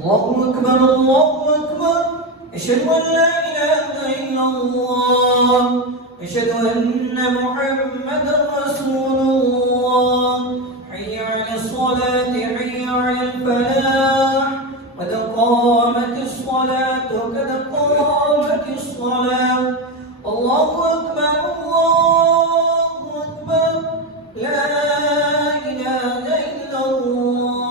الله أكبر الله أكبر. أشهد أن لا إله إلا الله. أشهد أن محمدا رسول الله. حي على الصلاة حي على الفلاح. قد قامت الصلاة قد قامت الصلاة. الله أكبر الله أكبر. لا إله إلا الله.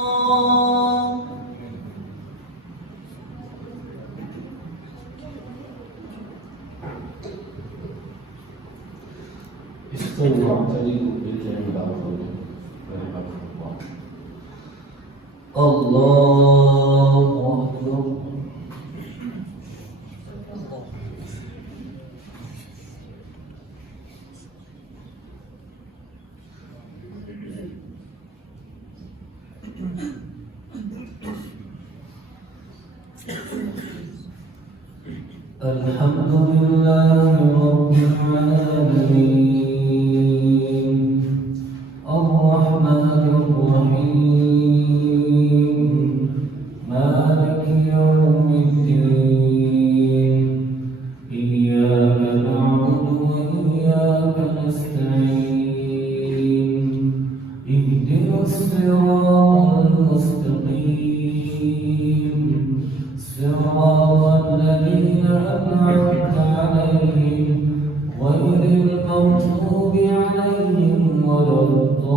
استووا واعتدلوا بالجانب الأفضل ورحمكم الله. الله أكبر. الحمد لله رب العالمين الرحمن الرحيم مالك يوم الدين إياك نعبد وإياك نستعين اهدنا الصراط المستقيم صراط الذين أنعمت عليهم غير المغضوب عليهم ولا الضالين.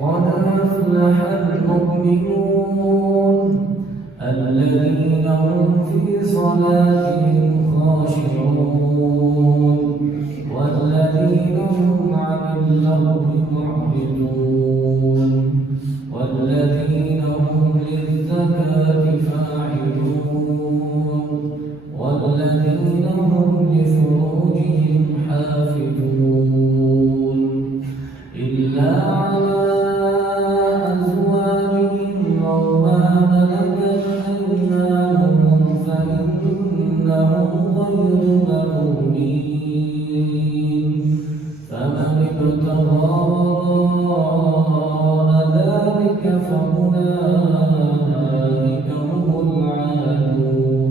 قد أفلح المؤمنون الذين هم في صلاتهم خاشعون والذين هم عن اللغو معرضون والذين هم للزكاة فاعلون والذين هم لفروجهم حافظون إلا على أزواجهم أو ما ملكت أيمانهم فإنهم غير ملومين فمن ابتغى وراء ذلك فأولئك هم العادون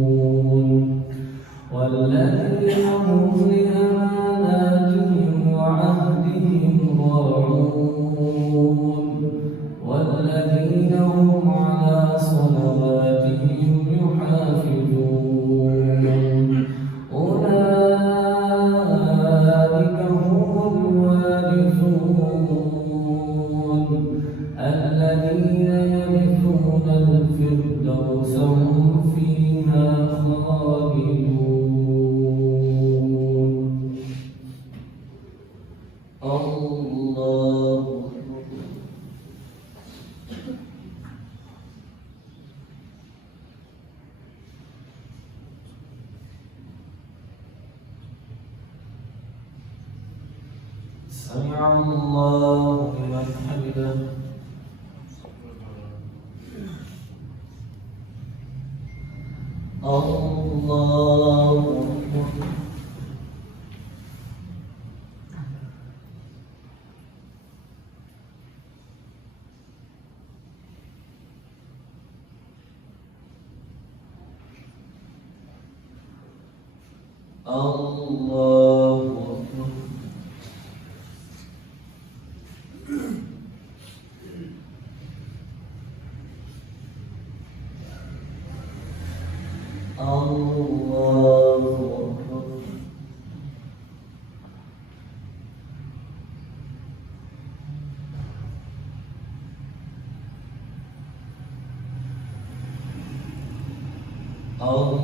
والذين هم لأماناتهم وعهدهم راعون والذين هم على صلواتهم يحافظون أولئك هم الوارثون الذين يرثون الفردوس هم فيها خالدون. الله سمع الله لمن حمده. الله أكبر. الله أكبر. الله أكبر. الله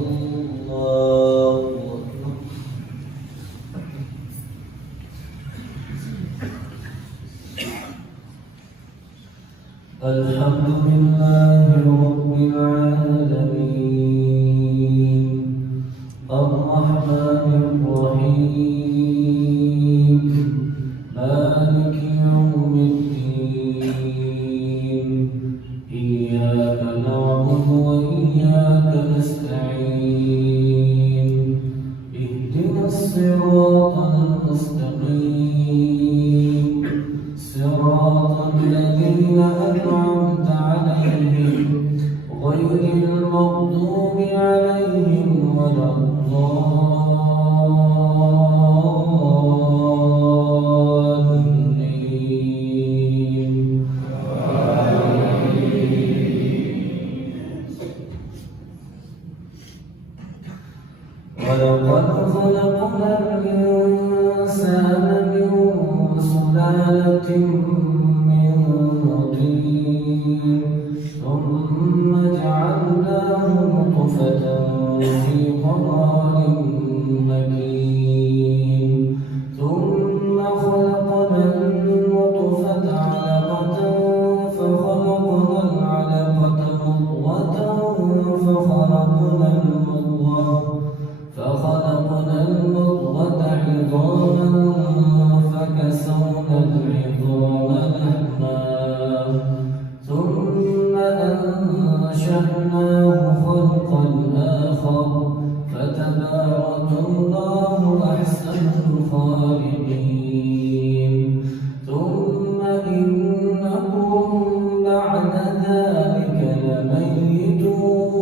أكبر. الحمد لله رب العالمين الرحمن الرحيم مالك يوم الدين إياك نعبد وإياك نستعين الصراط المستقيم صراط الذين أنعمت عليهم غير المغضوب عليهم ولا الضالين. ولقد خلقنا الإنسان من سلالة من طين ثم جعلناه نطفة في قرار مكين ثم خلقنا النطفة علقة فخلقنا العلقة مضغة فخلقنا المضغة عظاما فكسونا العظام لحما ثم أنشأناه خلقا آخر فتبارك الله أحسن الخالقين. ثم إنكم بعد ذلك لميتون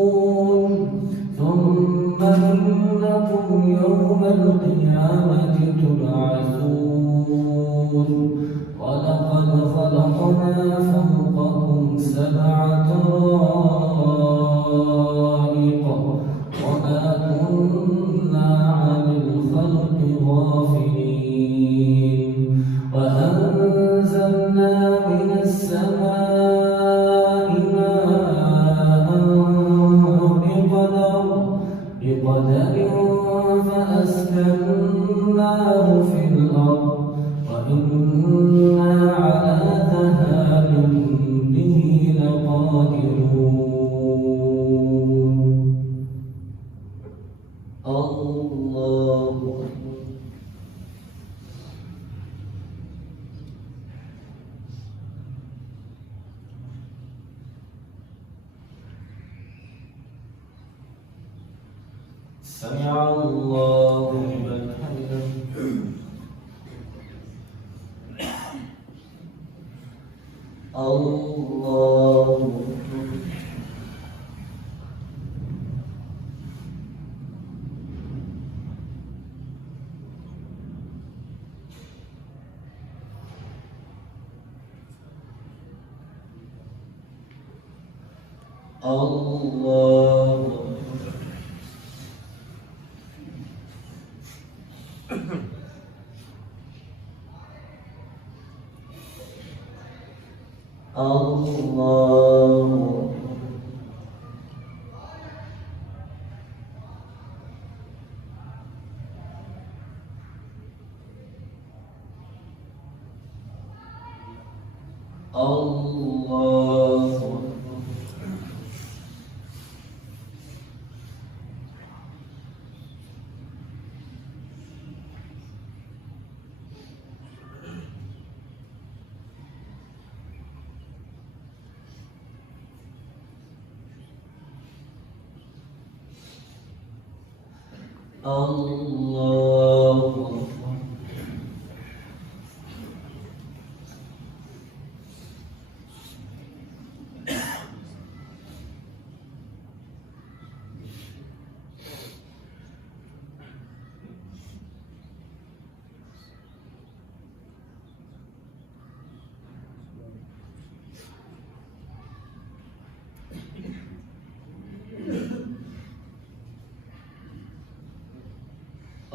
ثم إنكم يوم القيامة تبعثون. ولقد خلقنا فوقكم سبع طرائق وما كنا عن الخلق غافلين وأنزلنا من السماء ماء بقدر فأسكناه في الأرض وإنا على ذهاب به لقادرون. الله أكبر. سمع الله لمن حمده. الله أكبر. الله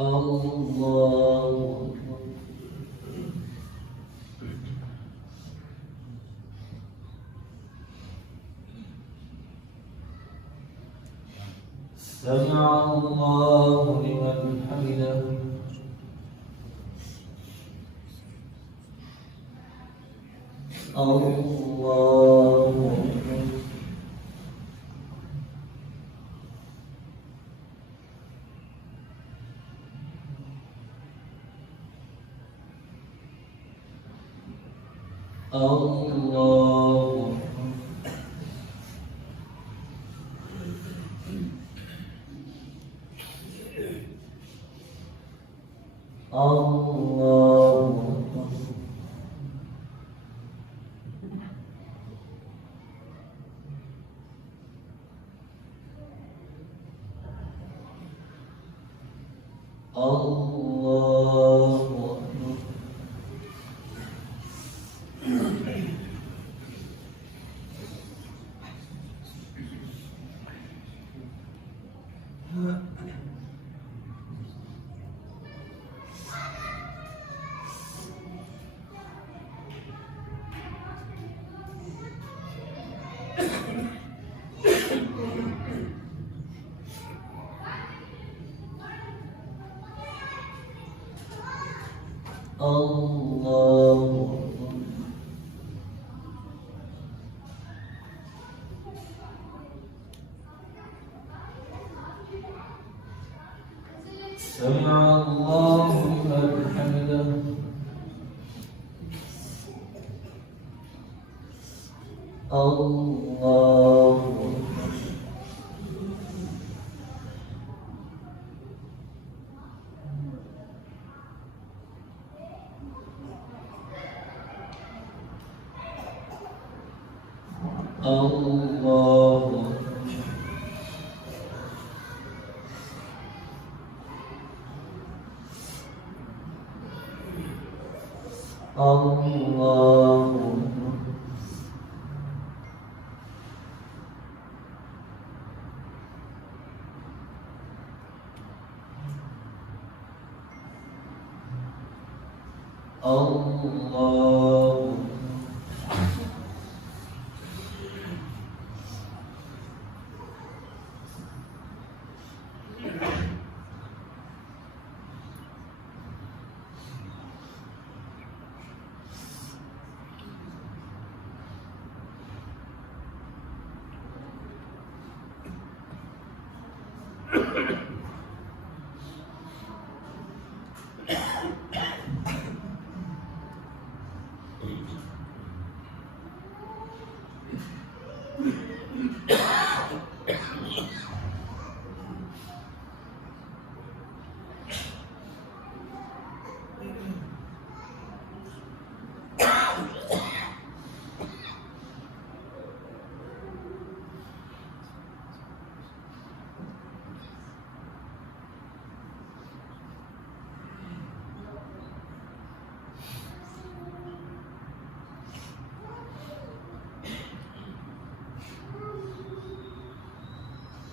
الله سمع الله لمن حمده. الله الله الله أكبر. الله أكبر. الله أكبر. سمع الله لمن حمده. الله أكبر. الله الله الله.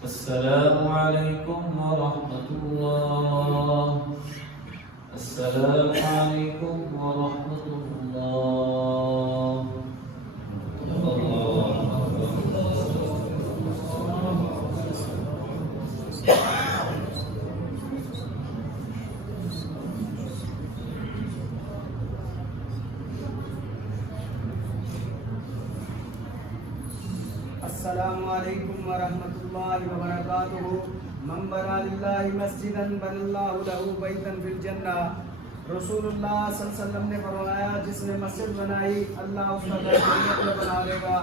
السلام عليكم ورحمة الله. السلام عليكم ورحمة الله. अस्सलामु अलैकुम वरहमतुल्लाहि वबरकातुहू। मन बना लिल्लाहि मस्जिदन बनल्लाहु लहू बैतन फिल जन्नह। रसूलुल्लाह सल्लल्लाहु अलैहि वसल्लम ने फरमाया, जिसने मस्जिद बनाई अल्लाह उसका घर जन्नत में बना देगा।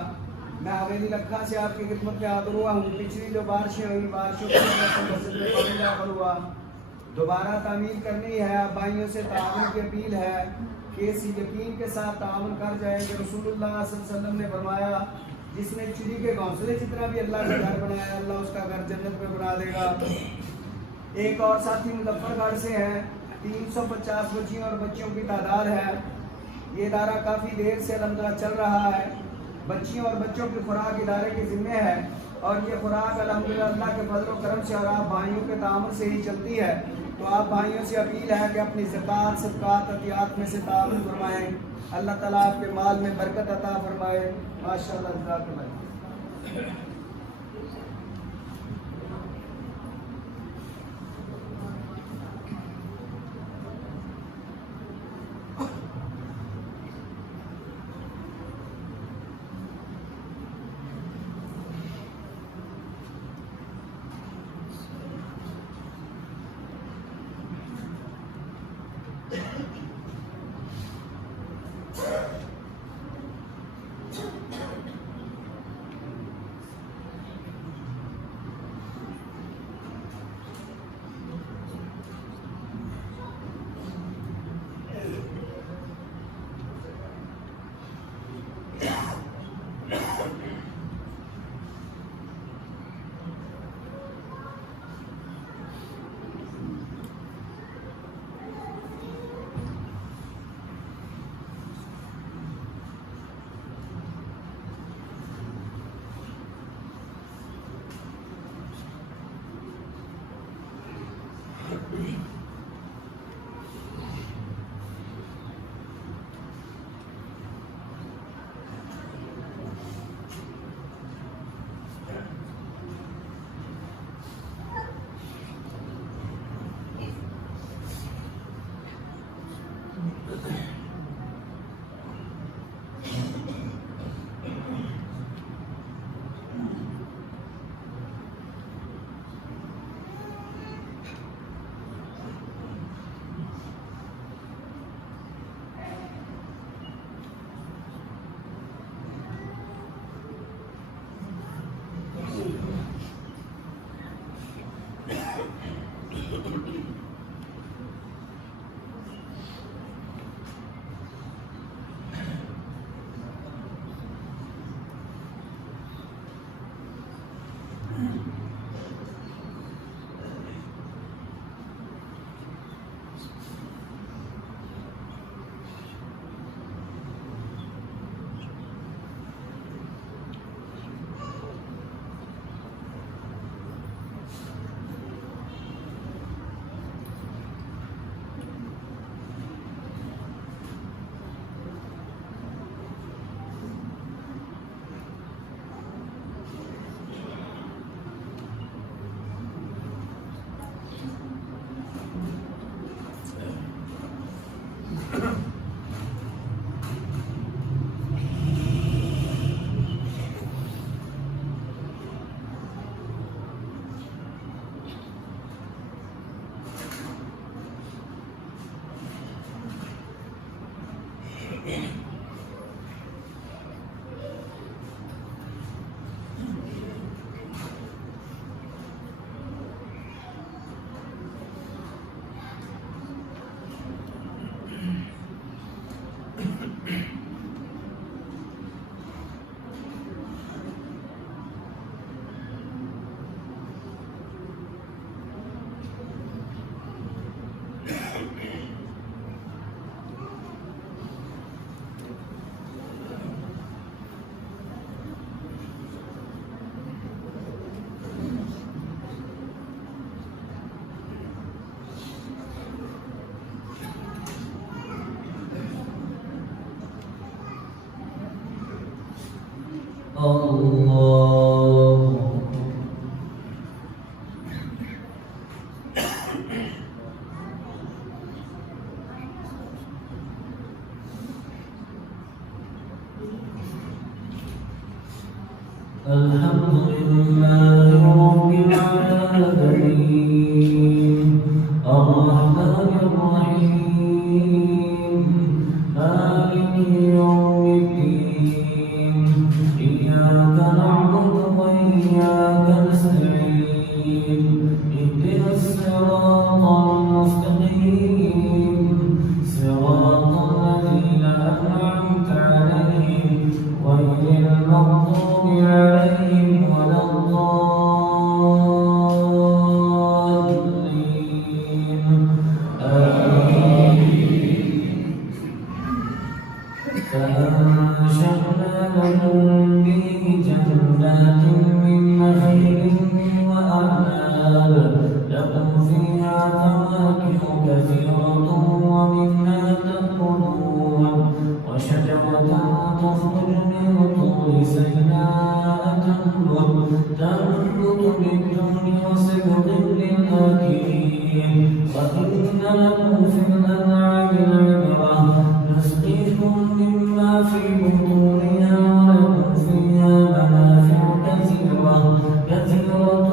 मैं हवेली लखा से आपकी खिदमत में हाजिर हुआ हूँ। पिछली जो बारिशें हुई, बारिशों की वजह से मस्जिद में पानी दाखिल हुआ। दोबारा तामीर करनी है। आप भाइयों से ताउन की अपील है कि इस यकीन के साथ ताउन कर जाए कि रसूलुल्लाह सल्लल्लाहु अलैहि वसल्लम ने फरमाया, जिसने चिड़ी के घोंसले जितना भी अल्लाह का घर बनाया, अल्लाह उसका घर जन्नत में बना देगा। एक और साथी मुजफ्फरगढ़ से है। 350 बच्चियों और बच्चों की तादाद है। ये इदारा काफ़ी देर से अल्हम्दुलिल्लाह चल रहा है। बच्चियों और बच्चों की खुराक इदारे के ज़िम्मे है और ये खुराक अल्हम्दुलिल्लाह अल्लाह के फजल व करम से और आप भाइयों के तामुल से ही चलती है। तो आप भाइयों से अपील है कि अपनी ज़कात, सदक़ात, अतियात में से ताउन फरमाएँ। अल्लाह ताला आपके माल में बरकत अता फरमाए। माशाअल्लाह, जज़ाकल्लाह। الحمد لله رب العالمين الرحمن الرحيم مالك يوم الدين إياك نعبد وإياك نستعين اهدنا الصراط المستقيم صراط الذين أنعمت عليهم غير المغضوب عليهم ولا الضالين آمين فأنشأنا لهم به جنات من نخيل وأعناب لهم فيها فواكه كثيرة ومنها تأكلون وشجرة تخرج من طور سيناء تنبت بالدهن وصبغ للآكلين وإن لكم في الأنعام لعبرة نسقيكم مما في بطونها ولكم فيها منافع كثيرة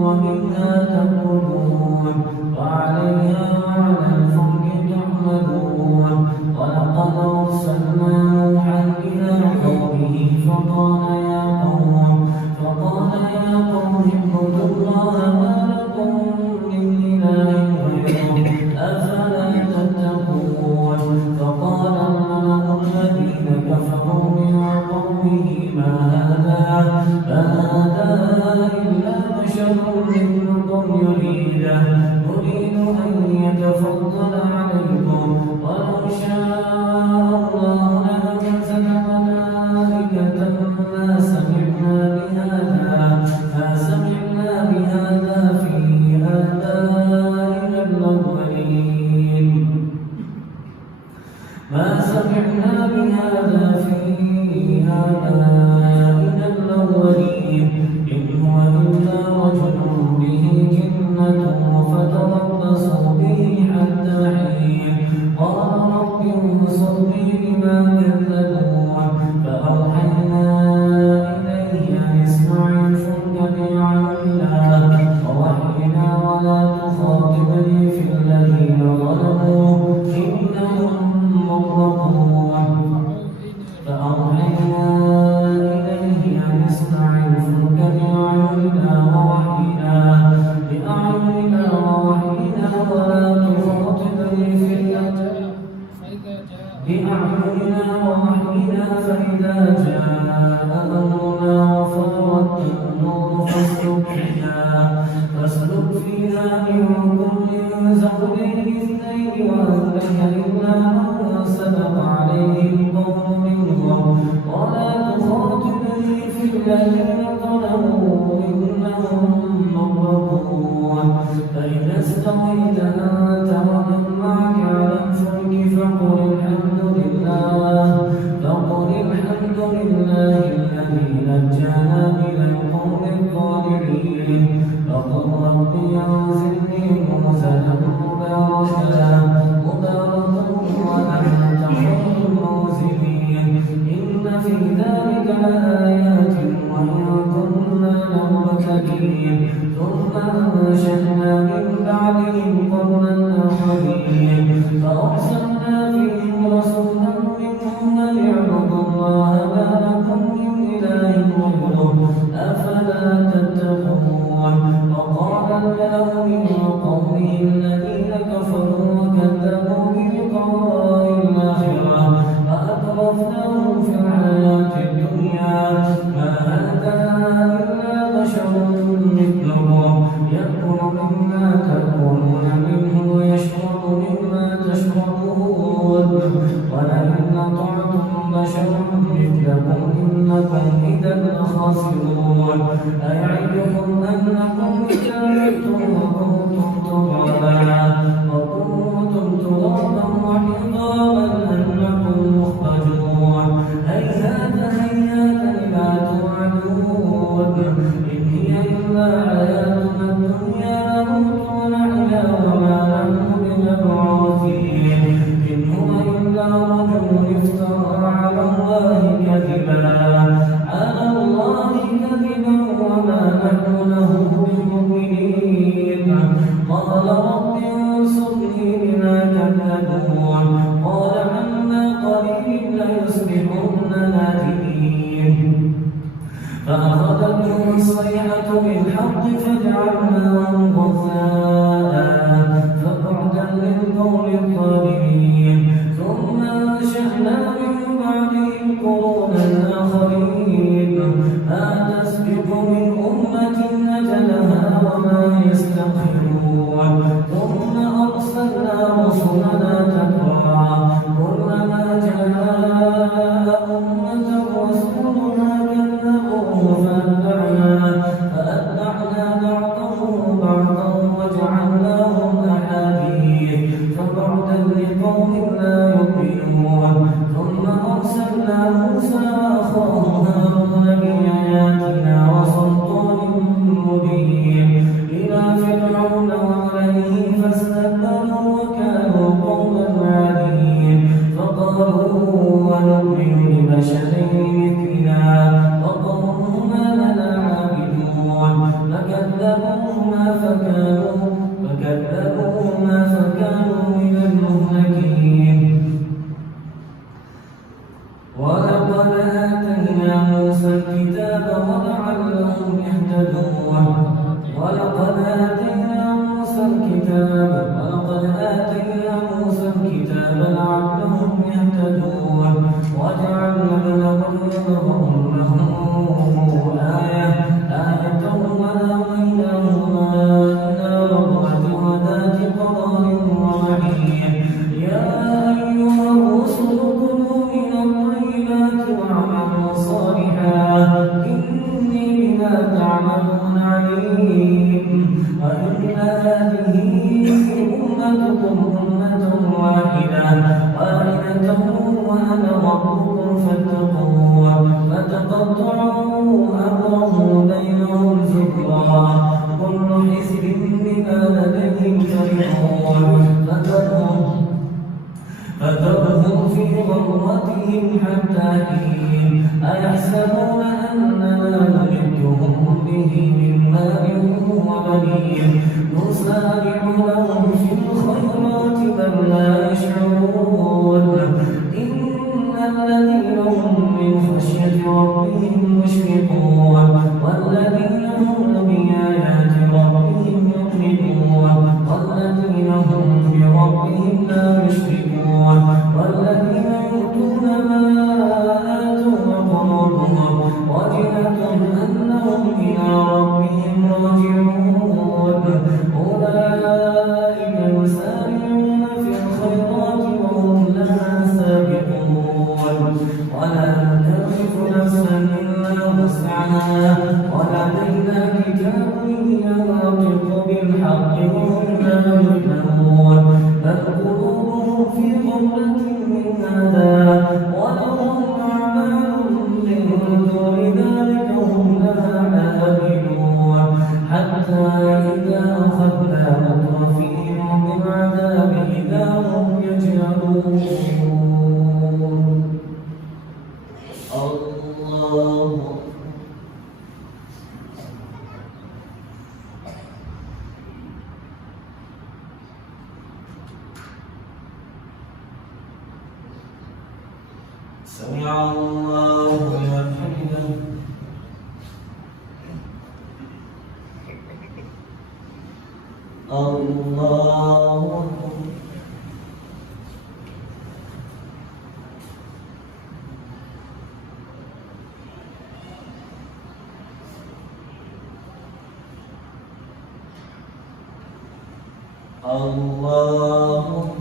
ومنها تأكلون وعليها وعلى الفلك تحملون ولقد أرسلنا نوحا إلى قومه فقال يا قوم اعبدوا الله ما لكم من إله غيره أفلا تتقون فقال الملأ الذين كفروا من قومه ما هذا إلا بشر مثلكم يريد أن يتفضل عليكم ولو شاء الله لأنزل ملائكة ما سمعنا بهذا في آبائنا الأولين ما سمعنا بهذا في آبائنا الأولين إن هو إلا رجل به جنة فتربصوا به حتى حين قال رب انصرني بما كذبون فأوحينا إليه أن اصنع الفلك بأعيننا ووحينا ولا تخاطبني في الذين ظلموا إنهم مغرقون فأوحينا إليه أن اصنع الفلك بأعيننا ووحينا ولا تخاطبني في فإذا جاء أمرنا وفارت النور فاسلك فيها من كل زوجين اثنين وأهلك إلا من سبق عليه القول منهم ولا تخاطبني في الذين ظلموا إنهم مغرقون فإذا استويت أنت ومن معك على الفلك فقل الحمد لله الذي نجانا من القوم الظالمين فقل رب أنزلني منزلا مباركا وأنت خير المنزلين إن في ذلك لآيات وإن كنا لمبتلين ثم أنشأنا من بعدهم قرنا آخرين فأرسلنا فيهم رسولا منهم أن اعبدوا الله ما لكم من إله غيره أفلا تتقون وقال الملأ من قومه الذين كفروا وكذبوا بلقاء الآخرة فأترفناهم في الحياة الدنيا ما هذا إلا بشر مثلكم يأكل مما تأكلون منه ويشرب مما تشربون ولئن أطعتم بشرا مثلكم إنكم إذا لخاسرون أيعدكم أنكم إذا متم وكنتم ترابا وعظاما أنكم مخرجون هيهات لما توعدون إن هي إلا حياتنا الدنيا نموت ونحيا وما نحن بمبعوثين إن هو إلا رجل افترى على الله كذبا يهتدون قال عما قليل ليصبحن نادمين فأخذتهم الصيحة بالحق فجعلناهم غثاء فبعدا للقوم الظالمين ثم أنشأنا من بعدهم قرونا آخرين ما تسبق من أمة أجلها وما يستأخرون ثم أرسلنا رسلنا تترى كلما جاء أمة رسولها فأتبعنا بعضهم بعضا وجعلناهم أحاديث فبعدا لقوم لا يؤمنون ثم أرسلنا موسى وأخاه هارون بآياتنا وسلطان مبين إلى فرعون وملئه فاستكبروا وكانوا قوما عادين فقالوا ونؤمن لبشرين مثلنا وقومهما لنا عابدون فكذبوهما فكانوا من المهلكين ولقد آتينا موسى الكتاب ولعلهم يهتدون ولقد آتينا موسى الكتاب لعلهم يهتدون وجعلنا ابنهم آية وآويناهما إلى ربوة وذات قرار ومعين يا أيها الرسل كلوا من الطيبات واعملوا صالحا إني بما تعملون عليم وإن هذه أمتكم أمة واحدة وأنا ربكم فاتقون فتقطعوا أمرهم بينهم زبرا كل حزب بما لديهم فرحون فذرهم في غرتهم حتى حين أيحسبون أن ما نمدهم به من مال وبنين نسارع لهم في الخيرات بل لا يشعرون إن الذين هم من خشية ربهم مشفقون والذين هم بآيات ربهم يؤمنون والذين هم بربهم لا يشركون والذين يؤتون ما آتوا وقلوبهم وجلة أنهم إلى ربهم راجعون أولئك يسارعون في الخيرات وهم لها سابقون ولا نكلف نفسا إلا وسعها ولدينا كتاب ينطق بالحق وهم لا يظلمون بل قلوبهم في غمرة من هذا ولهم أعمال من دون ذلك هم لها عابدون حتى إذا أخذنا مترفيهم بالعذاب إذا هم يجهلون الله سمع الله لمن حمده الله الله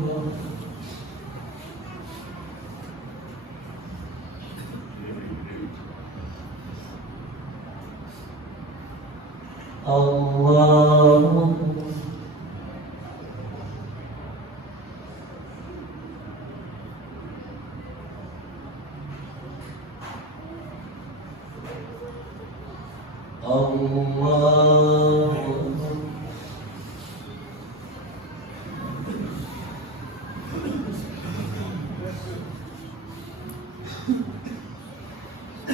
الله الله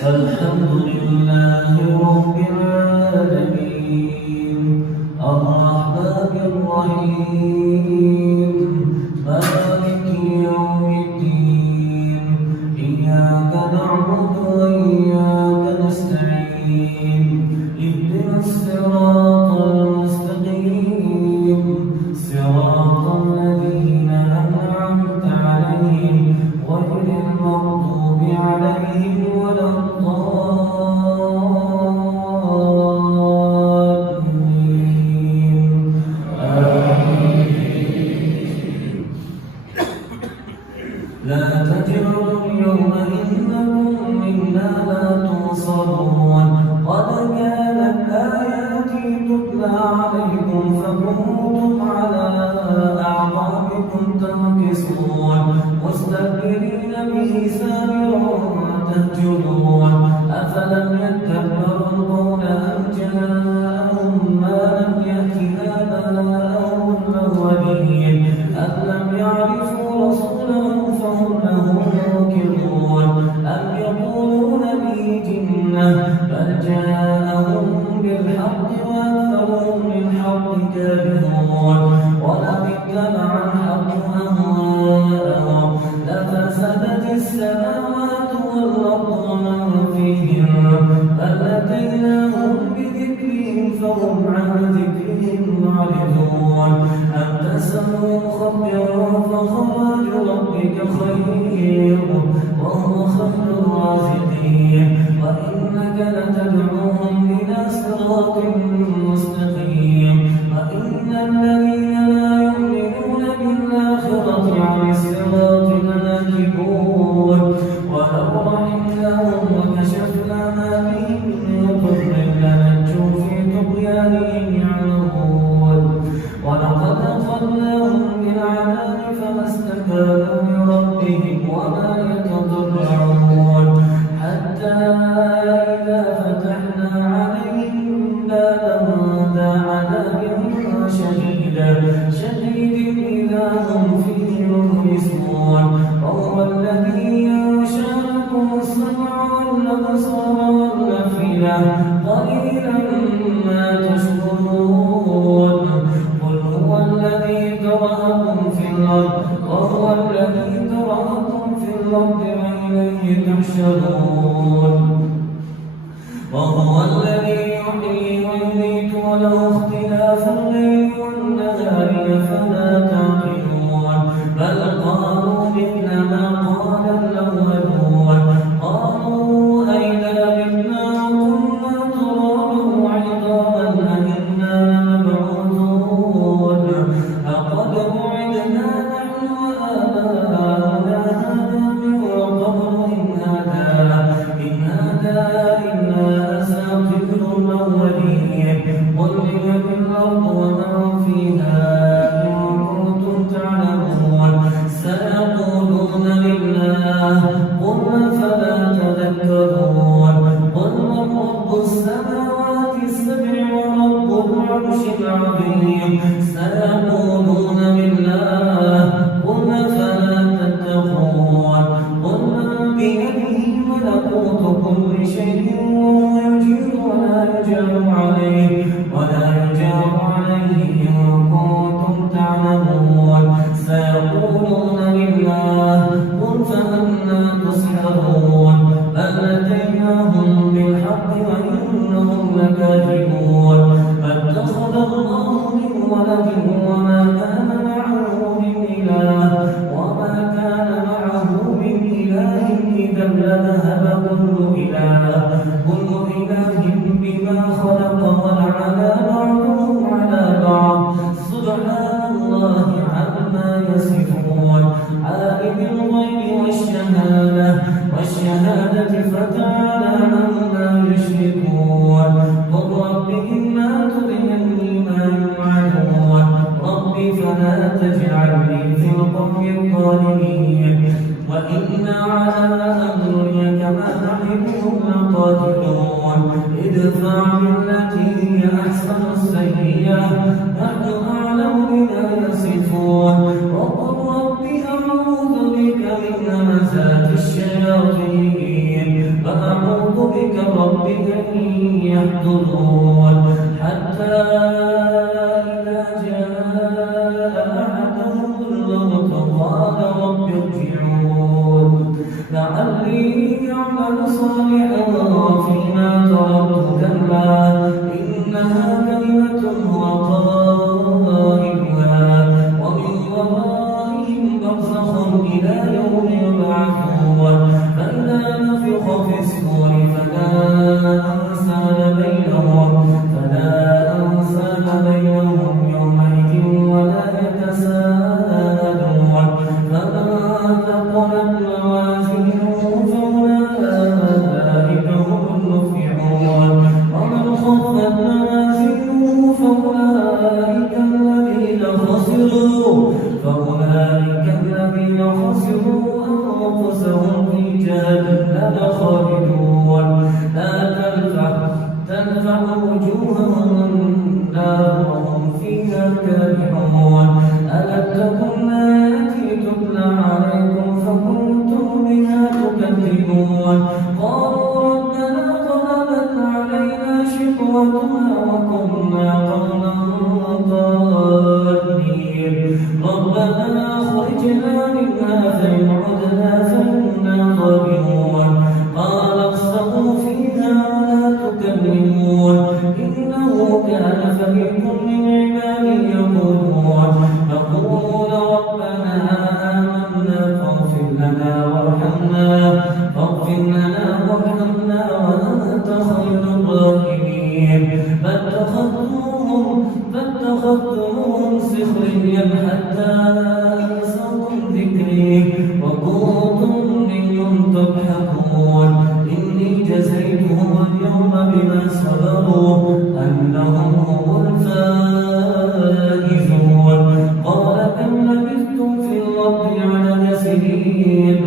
الحمد لله رب العالمين الرحمن الرحيم مالك لا تنصرون قد كانت آياتي تتلى عليكم فكنتم على أعقابكم تنكصون مستكبرين به سامرا تهجرون أفلم يدبروا القول أم جاءهم ما لم يأت آباءهم الأولين أم لم يعرفوا رسولهم فهم له منكرون أم يقولون به جنة بل جاءهم بالحق وأكثرهم للحق كارهون ولو اتبع الحق أهواءهم لفسدت السماوات والأرض ومن فيهن بل أتيناهم بذكرهم فهم عن ذكرهم معرضون أم تسألهم خبرا فخراج ربك خير وهو خير الرازقين وإنك لتدعوهم إلى صراط مستقيم وإن الذين لا يؤمنون بالآخرة عن الصراط لناكبون ولو رحمناهم وكشفنا ما بهم من ضر لنجوا في طغيانهم يعمهون ولقد أخذناهم بالعذاب فما استكانوا لربهم وما يتضرعون حتى إذا فتحنا عليهم بابا ذا عذاب شديد إذا هم فيه مبلسون وهو الذي ينشأ لكم السمع والأبصار والأفئدة قليلا ما تشكرون قل هو الذي ذرأكم في الأرض وهو الذي ذرأكم في الأرض وإليه تحشرون وهو الذي يحيي ويميت وله اختلاف الليل والنهار أفلا تعقلون بل قالوا مثل ما قال الأولون قالوا أئذا متنا وكنا ترابا وعظاما أئنا لمبعوثون لقد وعدنا نحن وآباؤنا هذا من قبل إن هذا إلا أساطير الأولين قل لمن الأرض ومن فيها إن كنتم تعلمون سيقولون لله قل فلا تذكرون قل من رب السماوات السبع ورب العرش العظيم سيقولون لله قل فلا تتقون قل من بيده ملكوت كل شيء ويجير ولا يجار عليه إن كنتم تعلمون سيقولون لله قل فأنى تسحرون بل أتيناهم بالحق وإنهم لكاذبون فاتخذ الله من ولد وما كان معه من إله إذا لذهب كل إله بما خلق ولعلى بعضهم على بعض سبحان الله عما يصفون عالم الغيب والشهادة فتعالى عما يشركون قل رب إما تريني ما يوعدون رب فلا تجعلني في القوم الظالمين وإنا على أن نريك ما نحبهم لقادرون ادفع بالتي هي أحسن السيئة نحن أعلم بما يصفون وقل رب أعوذ بك من همزات الشياطين وأعوذ بك رب أن يحضرون حتى إذا جاء أحدهم الموت قال رب ارجعون لعلي أعمل صالحا فيما تركت كلا إنها كلمة هو قائلها ومن ورائهم برزخ إلى يوم يبعثون فإذا نفخ في الصور فلا أنساب بينهم يومئذ ولا يتساءلون فمن ثقلت موازينه فأولئك ربنا أخرجنا منها فإن عدنا فإنا ظالمون قال اخسئوا فيها ولا تكلمون إنه كان فريق من عبادي يقولون ربنا آمنا فاغفر لنا وارحمنا وأنت خير الراحمين فاتخذتموهم سخريا حتى أنسوكم ذكري وكنتم منهم تضحكون إني جزيتهم اليوم بما صبروا أنهم هم الفائزون قال كم لبثتم في الأرض عدد سنين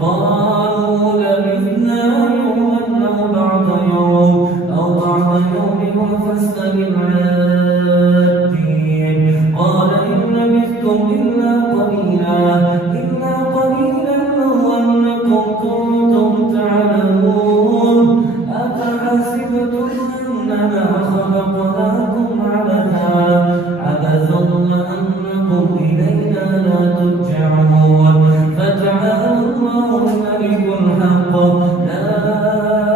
قالوا لبثنا يوما أو بعض يوم فاسأل العادين قال إن لبثتم إلا قليلا لو أنكم كنتم تعلمون أفحسبتم أنما خلقناكم عبثا وأنكم إلينا لا ترجعون فتعالى الله الملك الحق لا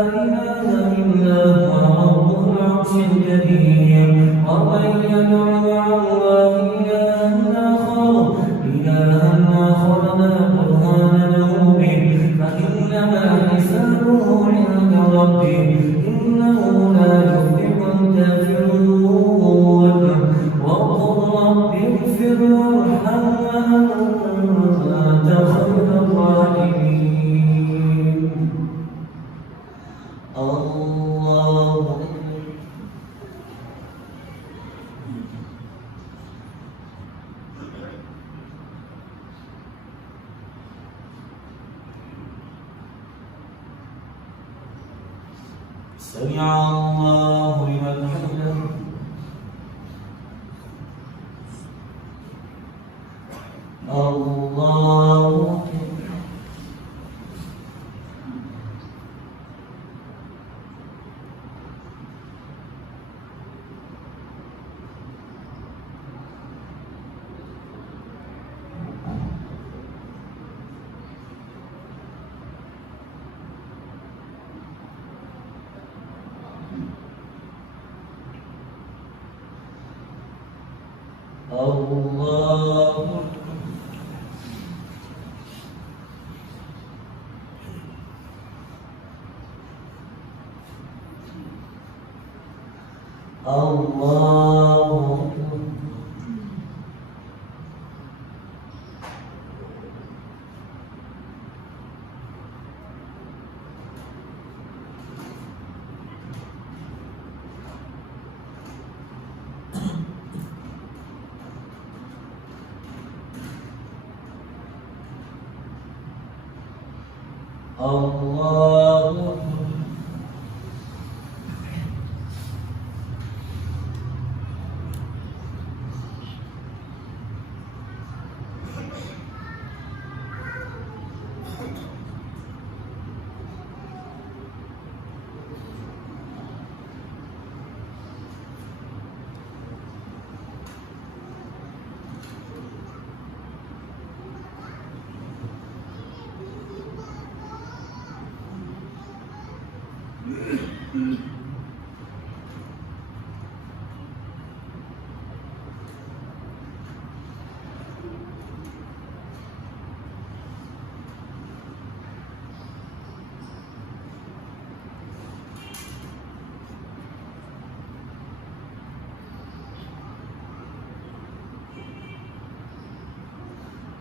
إله إلا هو رب العرش الكريم ومن يدع مع الله إلها آخر لا برهان له به فإنما حسابه عند ربه إنه لا يفلح الكافرون وقل رب اغفر وارحم وأنت خير الراحمين الله سمع الله لمن حمده الله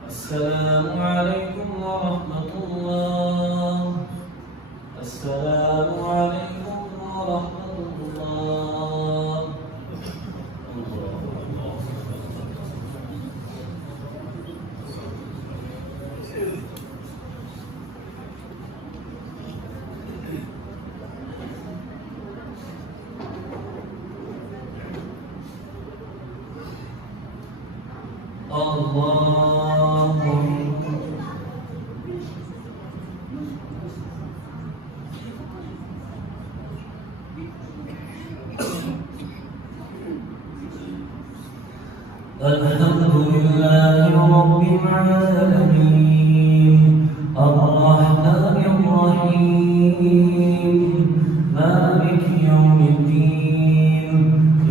السلام عليكم ورحمة الله. السلام عليكم ورحمة الله. الله الحمد لله الرحيم مالك يوم الدين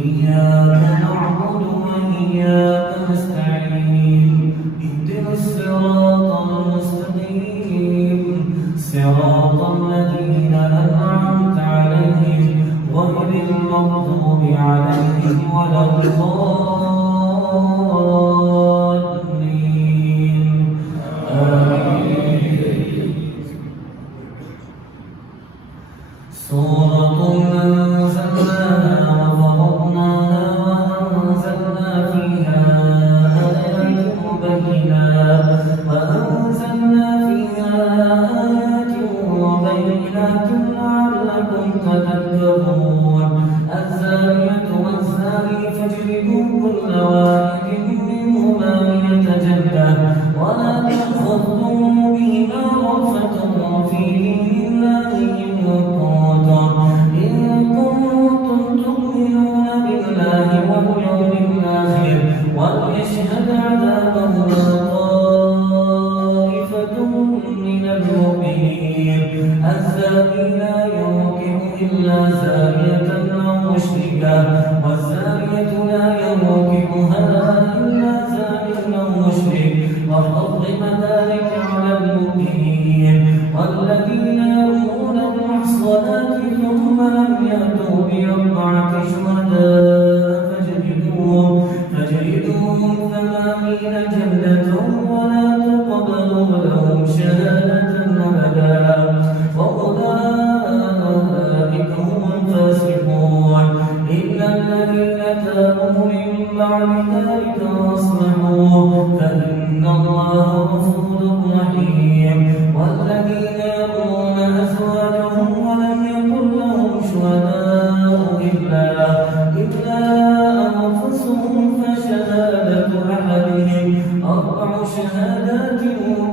إياك نعبد وإياك نستعين اهدنا الصراط المستقيم صراط الذين أنعمت عليهم غير المغضوب عليهم ولا الضالين آمين. سورة أنزلناها وفرضناها وأنزلنا فيها آيات بينات لعلكم تذكرون الزانية والزاني فاجلدوا كل واحد منهما مئة جلدة ولا تأخذكم بهما رأفة في دين الله إن كنتم تؤمنون بالله واليوم الآخر وليشهد عذابهما طائفة من المؤمنين الزاني لا ينكح إلا زانية أو مشركة والزانية لا ينكحها إلا زان أو مشرك وحرم ذلك على المؤمنين والذين يرمون المحصنات ثم لم يأتوا بأربعة شهداء فاجلدوهم 80 جلدة ولا تقبلوا لهم شهادة أبدا وأولئك هم الفاسقون إلا الذين تابوا من بعد ذلك وأصلحوا فإن الله غفور رحيم والذين يرمون أزواجهم ولم يكن لهم شهداء إلا أنفسهم فشهادة أحدهم 4 شهادات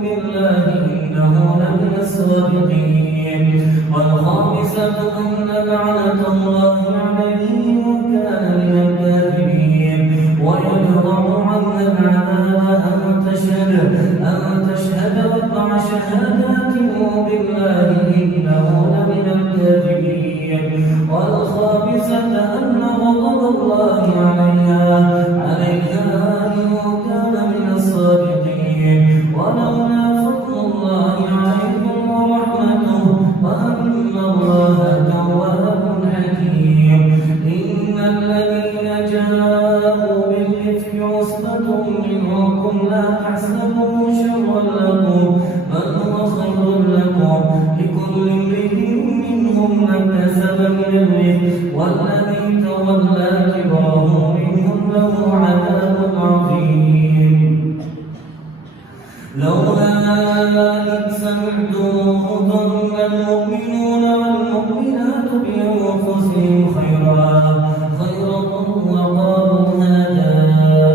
بالله إنه لمن الصادقين والخامسة أن لعنة الله عليه وكان من الكاذبين ويدرع عنها العذاب أن تشهد 4 شهادات بالله إنه لمن الكاذبين والخامسة أن غضب الله عليها إن كان من الصادقين ولولا فضل الله عليكم ورحمته وأن الله تواب حكيم إن الذين جاءوا بالإفك عصبة منكم لا تحسبوه شرا لكم بل هو خير لكم لكل امرئ منهم ما اكتسب من الإثم والذي تولى كبره منهم له عذاب عظيم لولا إذ سمعتموه ظن المؤمنون والمؤمنات بأنفسهم خيرا وقالوا هذا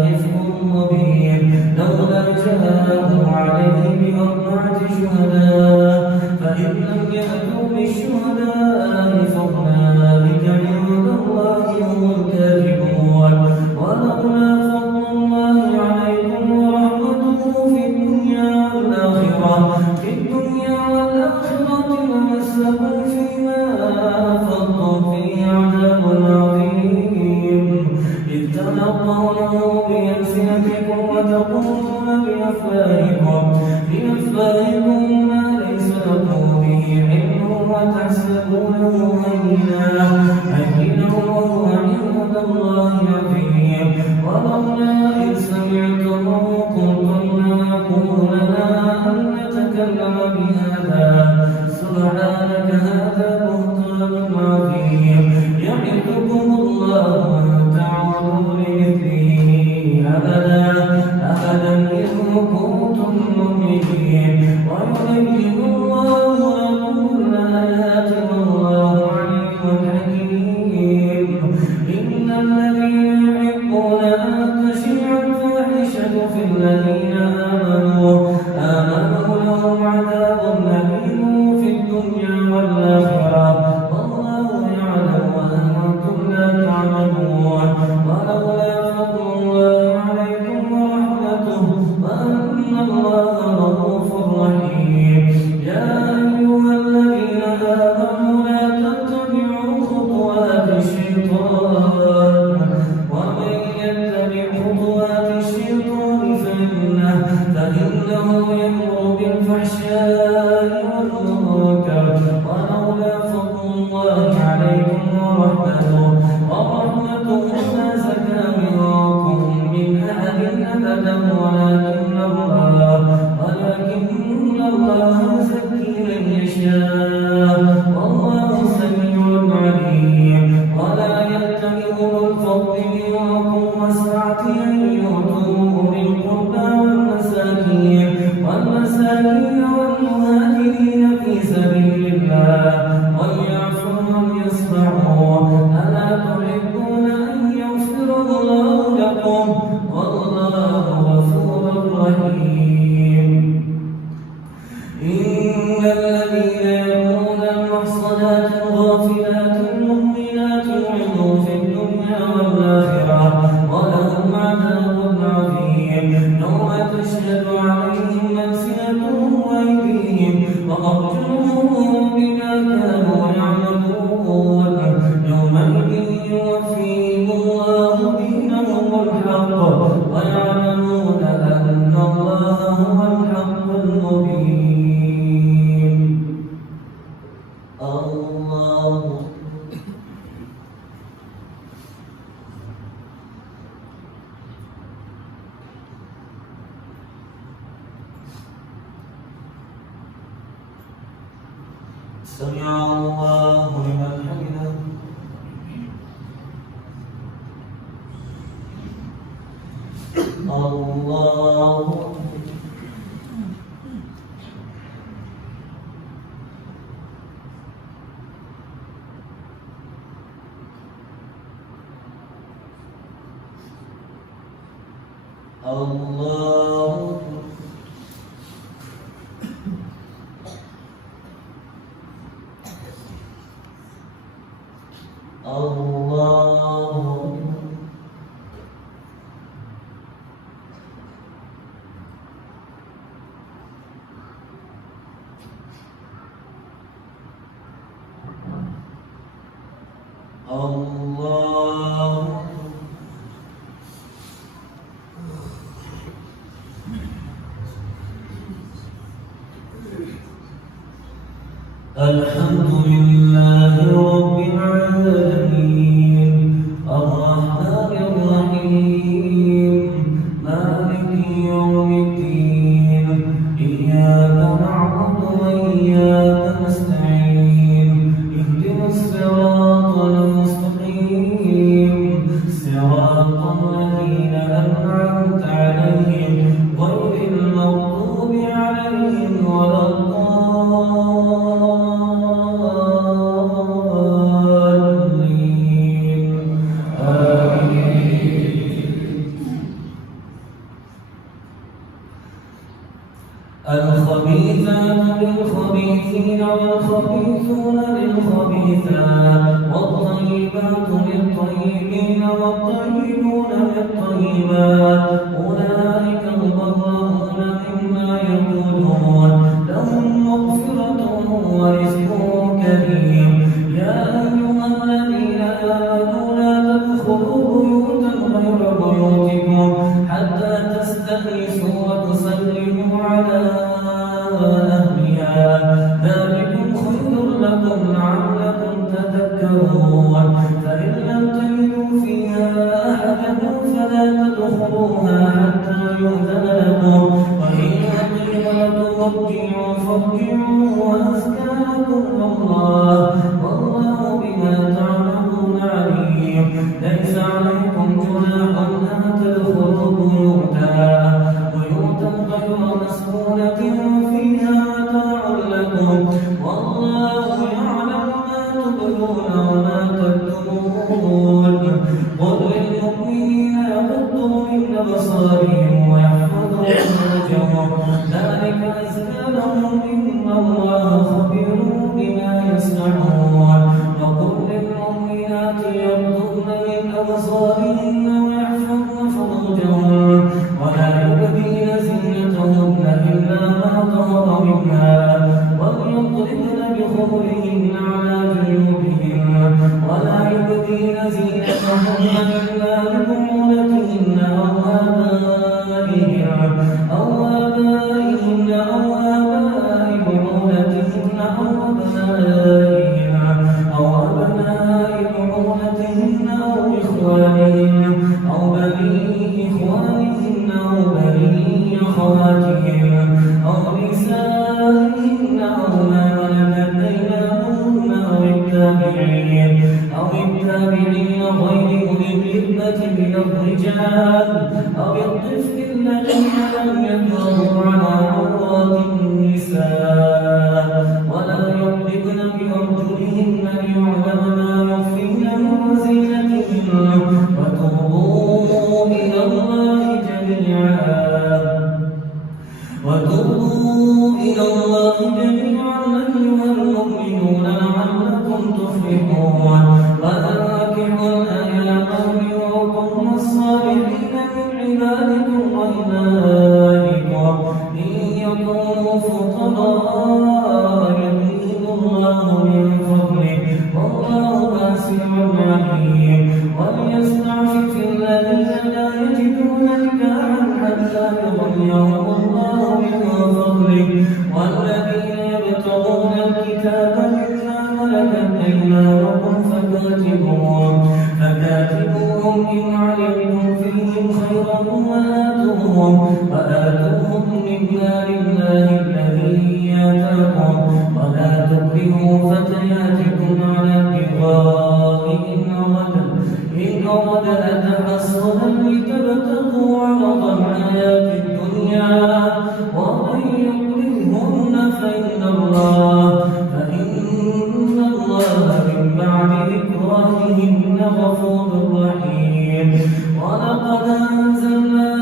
إفك مبين لولا جاءوا عليه ب4 شهداء فإن لم يأتوا بالشهداء فأولئك عند الله هم الكاذبون ولولا فضل الله عليكم ورحمته في الدنيا والآخرة لمسكم فيما أفضتم فيه عذاب عظيم إذ تلقونه بألسنتكم وتقولون بأفواهكم ما ليس لكم به علم وتحسبونه هينا وهو عند الله عظيم ولولا إذ سمعتموه قلتم ما يكون لنا أن نتكلم بهذا سبحانك هذا بهتان عظيم يعظكم الله أن تعودوا لمثله أبدا إن كنتم مؤمنين ويبين الله لكم الآيات والله عليم حكيم إن الذين يحبون أن تشيع الفاحشة في الذين آمنوا لهم عذاب أليم في الدنيا والآخرة والله يعلم وأنتم لا تعلمون ولولا فضل الله عليكم ورحمته وأن الله رؤوف رحيم يا أيها الذين الله يزكي من يشاء والله سميع عليم ولا يأتل أولو الفضل منكم والسعة أن يؤتوا أولي القربى والمساكين والمهاجرين في سبيل الله وليعفوا وليصفحوا ألا تحبون أن يغفر الله لكم والله غفور رحيم. إن الذين يرمون المحصنات الغافلات المؤمنات لعنوا في الدنيا والآخرة ولهم عذاب عظيم يوم تشهد عليهم ألسنتهم وأيديهم وأرجلهم بما كانوا يعملون يومئذ يوفيهم الله دينهم الحق ويعلمون أن الله هو الحق المبين. الله سمع الله لمن حمده. الله الله الله الله الحمد لله رب العالمين الرحمن الرحيم مالك يوم الدين إياك نعبد وإياك نستعين اهدنا الصراط المستقيم صراط الذين أنعمت عليهم غير المغضوب عليهم ولا الخبيثات للخبيثين والخبيثون للخبيثات والطيبات للطيبين والطيبون للطيبات أولئك مبرؤون مما يقولون لهم مغفرة ورزق كريم. يا أيها الذين آمنوا لا تدخلوا بيوتا غير بيوتكم حتى تستأنسوا وتسلموا على أهلها ذلكم خير لكم لعلكم تذكرون. فإن لم تجدوا فيها أحدا فلا تدخلوها حتى يؤذن لكم وإن قيل لكم ارجعوا فارجعوا وأزكى لكم الله والله بما تعملون عليم. ليس عليكم جناح أن تدخلوا بيوتا غير مسكونة فيها متاع لكم والله يعلم ما تبدون وما تكتمون. قل للمؤمنين يغضوا من أبصارهم ويحفظوا فروجهم ذلك أزكى لهم إن الله خبير بما يصنعون. وقل للمؤمنات يغضضن من أبصارهن ويحفظن فروجهن ولا يبدين زينتهن إلا ما ظهر منها وليضربن بخمرهن على جيوبهن ولا يبدين زينتهن إلا لبعولتهن أو آبائهن أو آباء بعولتهن أو أبنائهن أو أبناء بعولتهن أو إخوانهن أو بني إخوانهن أو بني أزواجهم أو نسائهن أو ما ملكت أيمانهن أو التابعين غير أولي الإربة من الرجال أو الطفل الذين لم يظهروا على عورات النساء ولا يضربن بأرجلهن ليعلم ما يخفين من زينتهن وتوبوا إلى الله جميعا أيها المؤمنون لعلكم تفلحون وأنكحوا الأيام منكم والصالحين من عبادكم وإمائكم إن يكونوا فقراء يغنيهم الله من فضله والله واسع عليم وليستعفف الذين لا يجدون نكاحا حتى يغنيهم الله من فضله والذين يبتغون الكتاب مما ملكت أيمانكم فكاتبوهم إن علمتم فيهم خيرا وآتوهم من مال الله الذي آتاكم ولا تكرهوا فتياتكم على البغاء إن أردنا تحصنا لتبتغوا عرض الحياة الدنيا ومن يكرهن فإن الله من بعد إكراههن غفور رحيم ولقد أنزلنا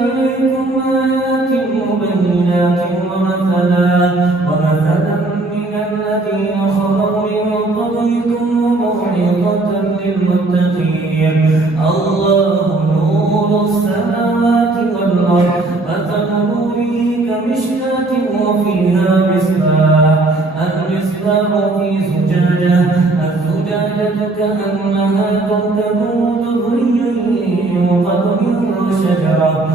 إليكم آيات مبينات ومثلا من الذين خلوا من قبلكم وموعظة للمتقين الله نور السماوات والأرض مثل نوره كمشكاة وفيها المصباح في زجاجة الزجاجة كأنها كوكب دري يوقد من شجرة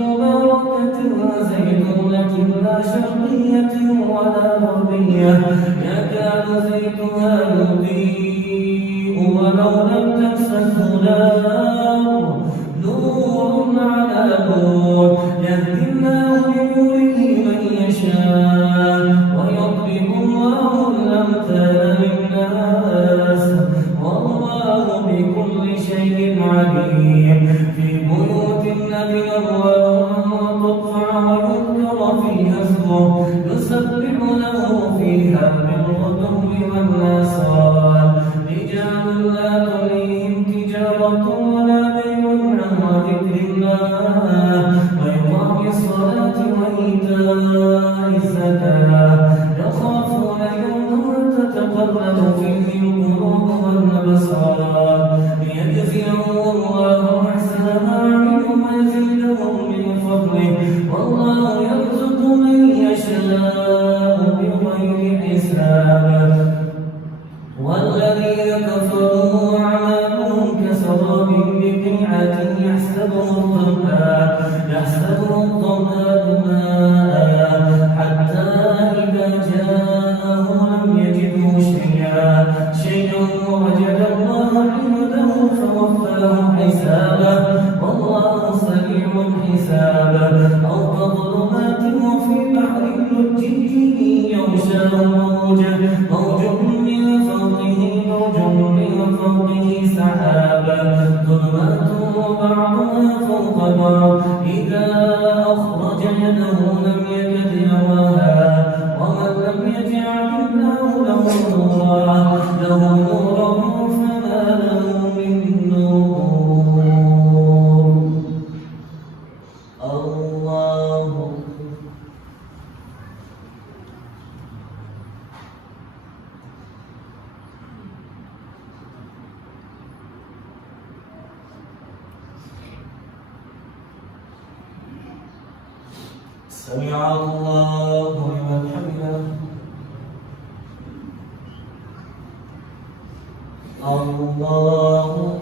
مباركة زيتونة لا شرقية ولا غربية يكاد زيتها يضيء ولو لم تمسسه نور على نور يهدي الله بنوره من يشاء ويضرب الله الأمثال للناس والله بكل شيء عليم في بيوت الذين الله ترفع ويذكر فيها اسمه يسبح له فيها بالغدو والآصال رجال لا تلهيهم تجارة ولا بيع عن ذكر الله وإقام الصلاة وإيتاء الزكاة يخافون يوما تتقلب فيه القلوب والأبصار ليجزيهم الله أحسن ما عملوا ويزيدهم من فضله والله يرزق من يشاء بغير حساب والذين كفروا أعمالهم كسراب بقيعة يحسبه الظمآن ماء حتى إذا جاءه لم يجده شيئا ووجد الله عنده فوفاه حسابه والله سريع الحساب أو كظلمات وفي بحر لجي يغشاه موج من فوقه سحابا ظلمات بعضها فوق بعض إذا أخرج يده لم يكد يراها ومن لم يجعل الله له نورا فما له من نور الله سمع الله لمن حمده الله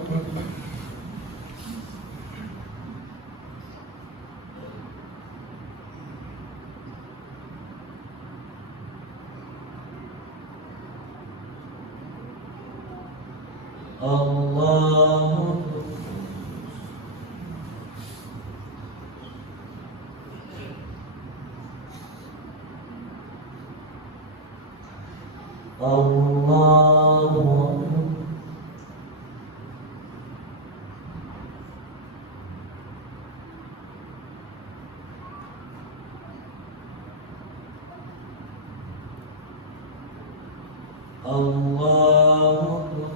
الله الله أكبر. الله أكبر.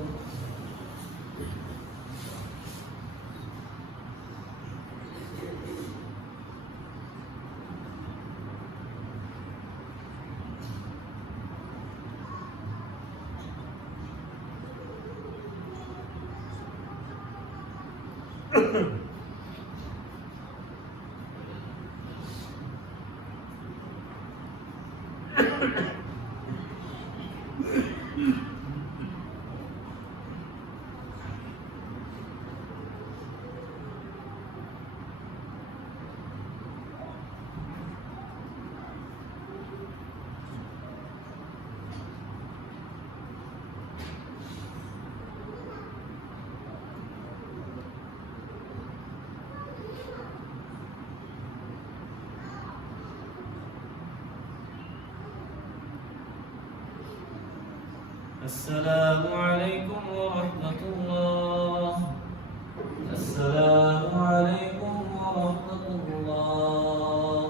السلام عليكم ورحمة الله. السلام عليكم ورحمة الله.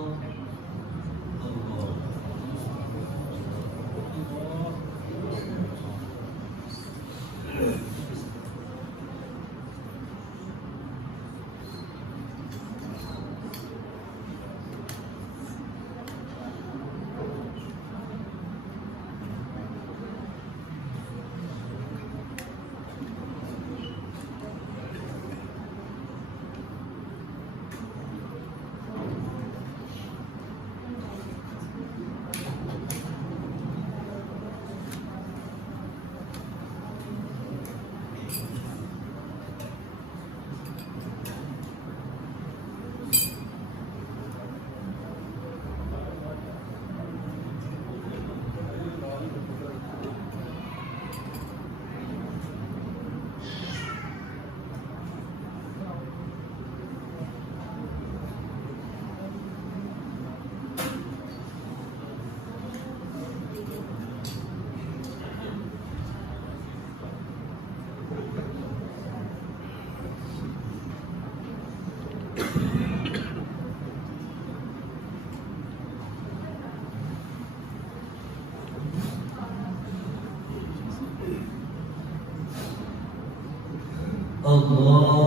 الله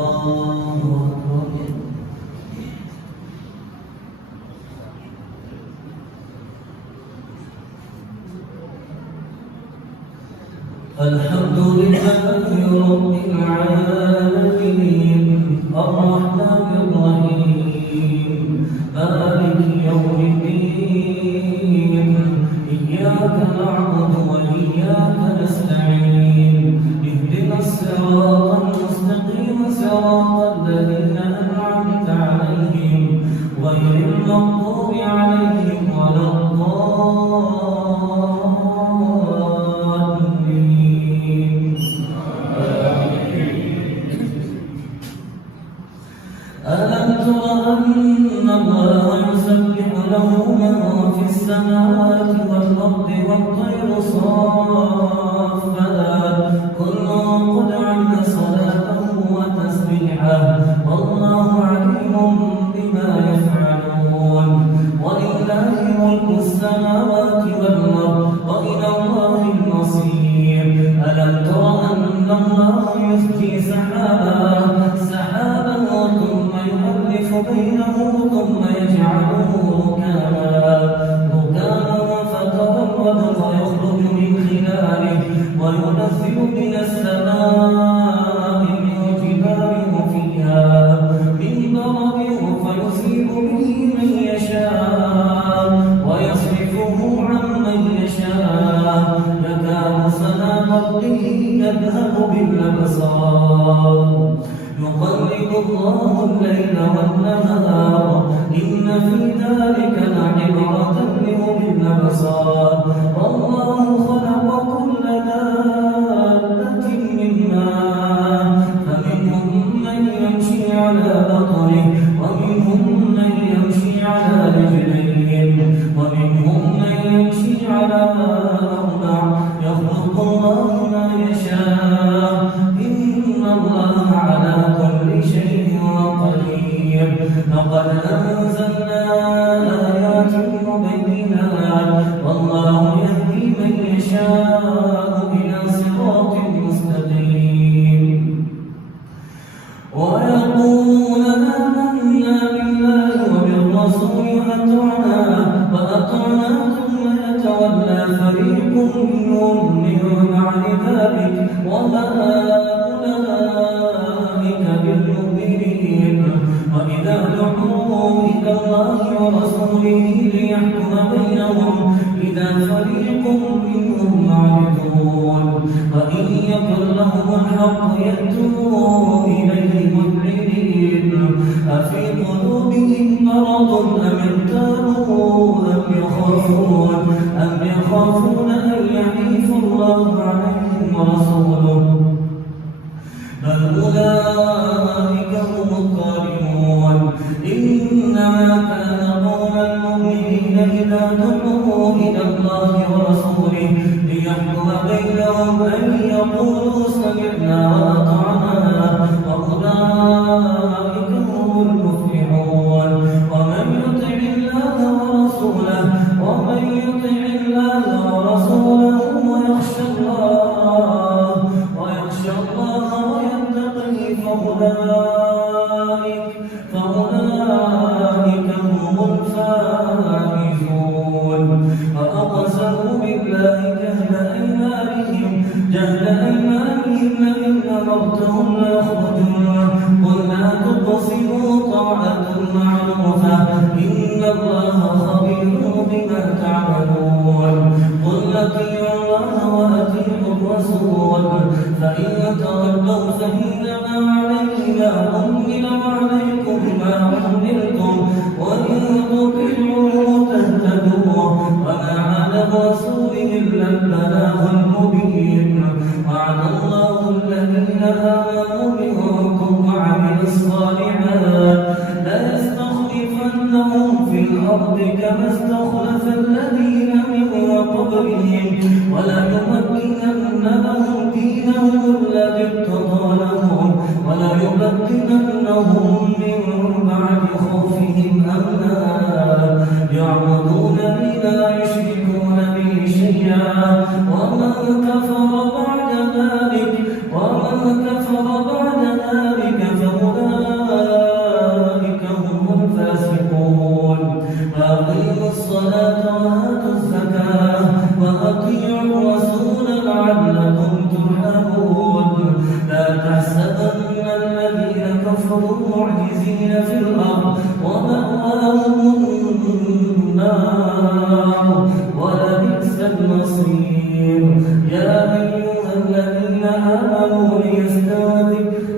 أكبر. الحمد لله رب العالمين الرحمن الرحيم مالك يوم الدين إياك نعبد وإياك نستعين اهدنا الصراط المستقيم صراط الذين أنعمت عليهم غير المغضوب عليهم ولا الضالين. ألم تر أن الله يسبح له من في السماوات والأرض والطير صافات كل قد علم صلاته وتسبيحه والله عليم بما يفعلون ولله ملك السماوات والأرض وإلى الله المصير. ألم تر أن الله يزكي سحابا ثم يؤلف بينه ثم يجعله ركاما فترى الودق يخرج من خلاله وينزل من السماء من جبال فيها من برد فيصيب به من يشاء ويصرفه عن من يشاء يكاد سنا برقه يذهب بالأبصار يقلب الله الليل والنهار إن في ذلك لعبرة لأولي الأبصار. والله خلق كل دابة من ماء فمنهم من يمشي على بطنه ومنهم من يمشي على رجلين ومنهم من يمشي على أربع والرسول وأطعنا ثم يتولى فريق منهم من بعد ذلك وما أولئك بالمؤمنين وإذا دعوا إلى الله ورسوله ليحكم بينهم إذا فريق منهم معرضون وإن يكن لهم الحق يأتوا إليه مذعنين أفي قلوبهم مرض أم ارتابوا أم يخافون أن يحيف الله عليهم ورسوله بل أولئك هم الظالمون إنما كان قول المؤمنين إذا دعوا إلى الله ورسوله ليحكم بينهم أن يقولوا سمعنا وأطعنا وأولئك هم المفلحون ومن يطع الله ورسوله ويخشى الله ويتقي فأولئك هم الفائزون وأقسموا بالله جهل أيمانهم لئن أمرتهم ليخرجون قل لا تقسموا طاعة معروفة إن الله خبير بما تعملون قل أطيعوا الله وأطيعوا الرسول فإن تولوا فإنما عليه ما حمل وعليكم ما حملتم وإن تطيعوه تهتدوا وما على الرسول إلا البلاغ المبين وعد الله الذين آمنوا منكم وعملوا الصالحات ليستخلفنهم في الأرض كما استخلف الذين من قبلهم وليمكنن لهم دينهم الذي ارتضى لهم وليبدلنهم من بعد خوفهم أمنا يعبدونني لا يشركون بي شيئا ومن كفر بعد ذلك فأولئك هم الفاسقون وأقيموا الصلاة وآتوا الزكاة وأطيعوا الرسول لعلكم ترحمون لا تحسبن الذين كفروا معجزين في الأرض ومأواهم النار ولبئس المصير يا أيها الذين آمنوا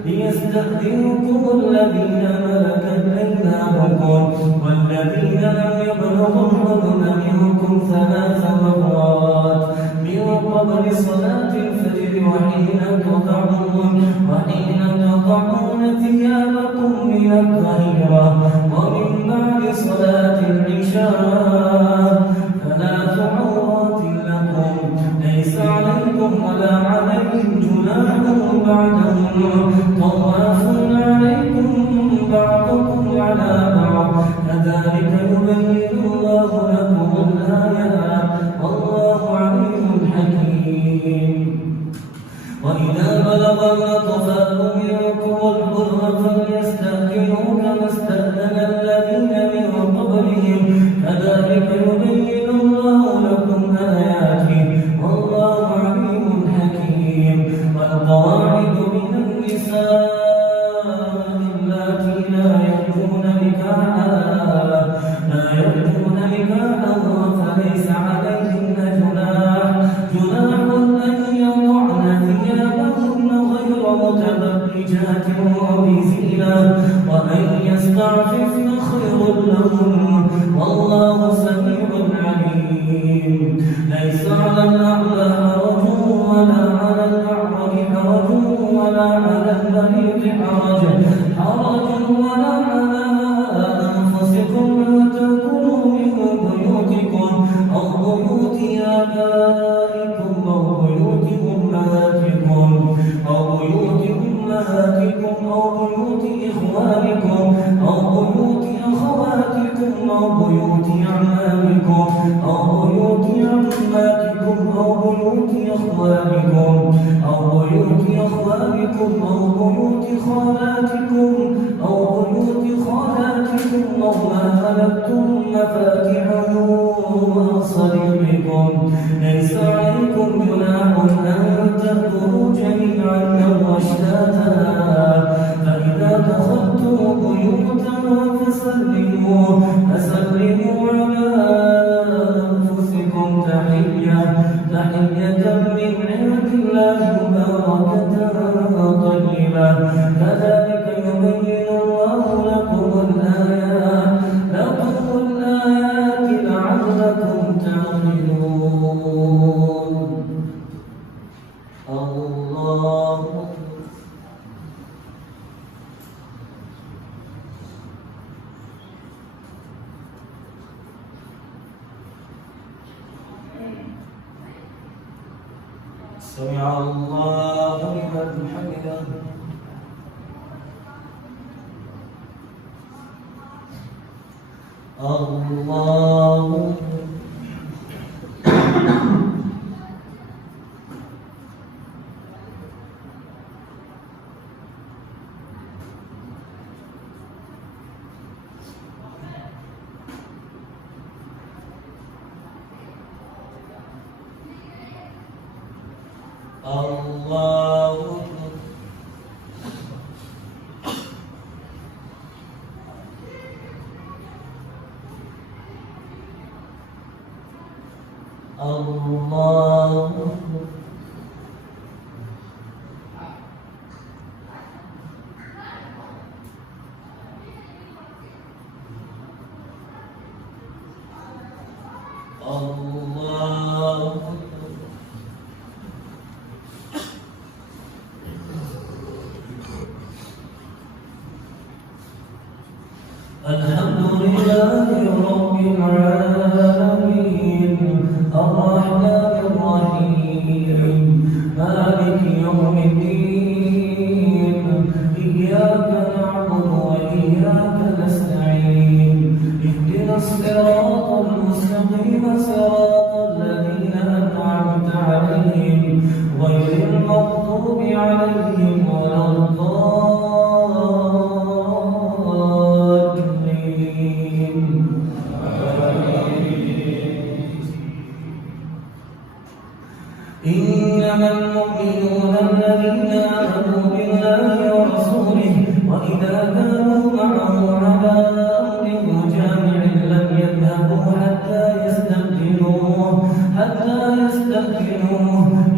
ليستأذنكم الذين ملكت أيمانكم والذين لم يبلغوا الحلم منكم 3 مرات من قبل صلاة الفجر وحين تضعون ثيابكم من الظهيرة ومن بعد صلاة العشاء 3 عورات لكم ليس عليكم ولا عليهم جناح بعدهم طوافون عليكم بعضكم على بعض كذلك يبين الله لكم الآيات والله عليم حكيم وإذا بلغ الأطفال منكم الحلم فليستأذنوا كما استأذن الذين من قبلهم كذلك يبين الله لكم آياته والله عليم حكيم والقواعد من النساء اللاتي لا يرجون نكاحا فليس عليهن جناح أن يضعن ثيابهن غير متبرجات بزينة وأن يستعففن خير لهن والله سميع عليم ليس على الأعلى حرج ولا على الأعرج حرج ولا على المريض حرج ولا على أنفسكم أن تأكلوا من بيوتكم أو بيوت آبائكم أو بيوت أمهاتكم أو بيوت إخوانكم أو بيوت أخواتكم أو بيوت أعمامكم أو بيوت عماتكم أو بيوت أخوالكم أو بيوت أخوالكم أو بيوت خالاتكم أو بيوت خالاتكم ثم ما ملكتم مفاتحه وصديقكم ليس عليكم جناح أن تذكروا جميعا أو أشتاتا فإذا دخلتم بيوتا فسلموا على أنفسكم تحية من عند الله مباركة طيبة كذلك يبين الله لكم الآيات لعلكم تعقلون. الله سمع الله لمن حمده. الله الحمد لله رب العالمين الرحمن الرحيم مالك يوم الدين إياك نعبد وإياك نستعين اهدنا الصراط المستقيم صراط الذين أنعمت عليهم غير المغضوب عليهم ولا إنما المؤمنون الذين آمنوا بالله ورسوله وإذا كانوا معه على أمر جامع لم يذهبوا حتى يستأذنوه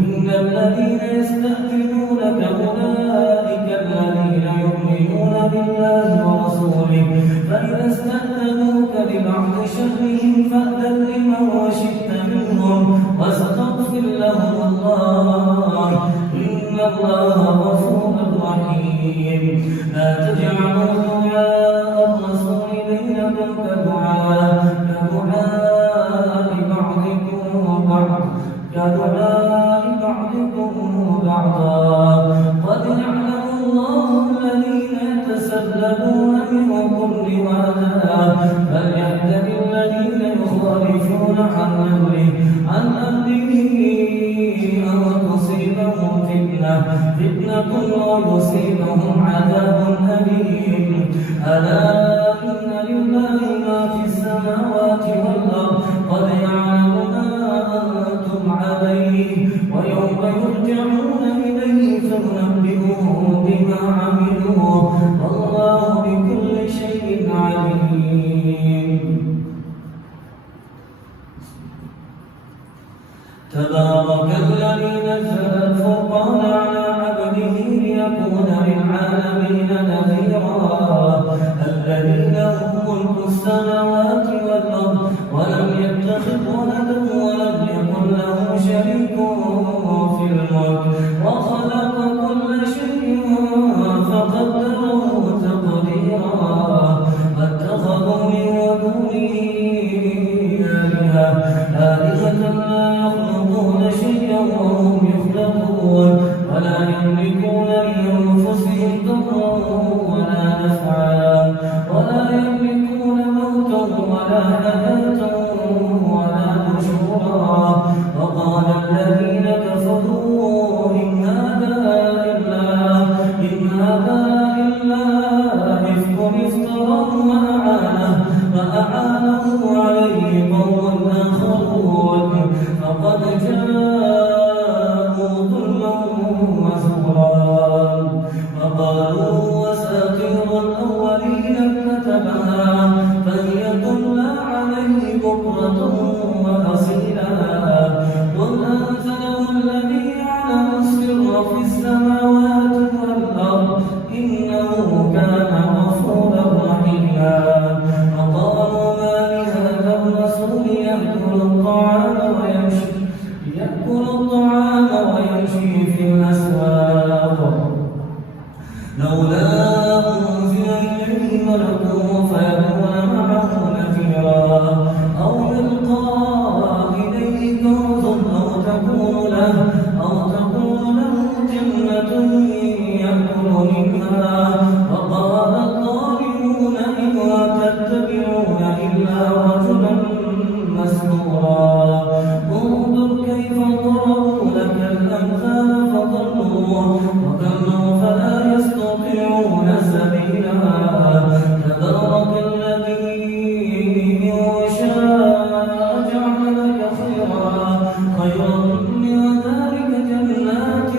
إن الذين يستأذنونك أولئك الذين يؤمنون بالله ورسوله فإذا استأذنوك لبعض شأنهم فأذن لمن شئت منهم واستغفر لهم الله إن الله غفور رحيم. لا تجعلوا دعاء الرسول بينكم كدعاء بعضكم بعضا قد يعلم الله الذين يتسللون منكم لواذا فليحذر الذين يخالفون عن أمره أن تصيبهم فتنة ويصيبهم عذاب أليم. ألا إن لله ما في السماوات والأرض قد يعلم ما أنتم عليه ويوم يرجعون إليه فينبئهم بما عملوا والله بكل شيء عليم. تبارك الذي نزل الفرقان على عبده ليكون للعالمين نذيرا الذي له ملك السماوات والأرض ولم يتخذ ولدا ولم يكن له شريك في الملك وخلق كل شيء فقدره تقديرا واتخذوا من دونه آلهة لا يخلقون شيئا وهم يخلقون ولا يملكون لأنفسهم ضرا ولا نفعا ولا يملكون موتا ولا حياة ولا نشورا. وقال الذين كفروا إن هذا إلا إفك افتراه وأعانه رجلا مسرورا انظر كيف ضربوا لك الأمثال فضلوا فلا يستطيعون سبيلا تبارك الذي إن شاء جعل لك خيرا من ذلك جنات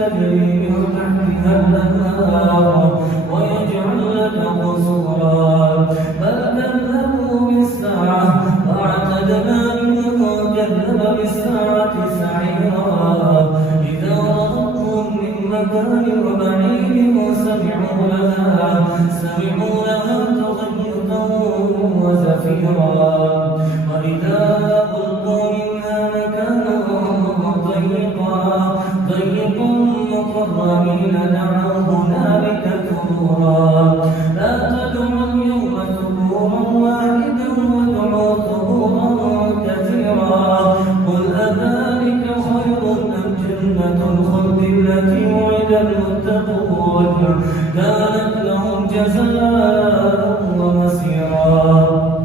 تجري من تحتها الأنهار ويجعل لك قصورا بل كذبوا بالساعة وأعتدنا لمن كذب بالساعة سعيرا إذا رأوهم من مكان بعيد سمعوا لها تغيظا وزفيرا وإذا ألقوا منها مكانا ضيقا مقرنين دعوا هنالك ثبورا لا تدعوا اليوم ثبورا واحدا وادعوا ثبورا كثيرا قل أذلك خير أم جنة الخلد التي وعد المتقون كانت لهم جزاء ومصيرا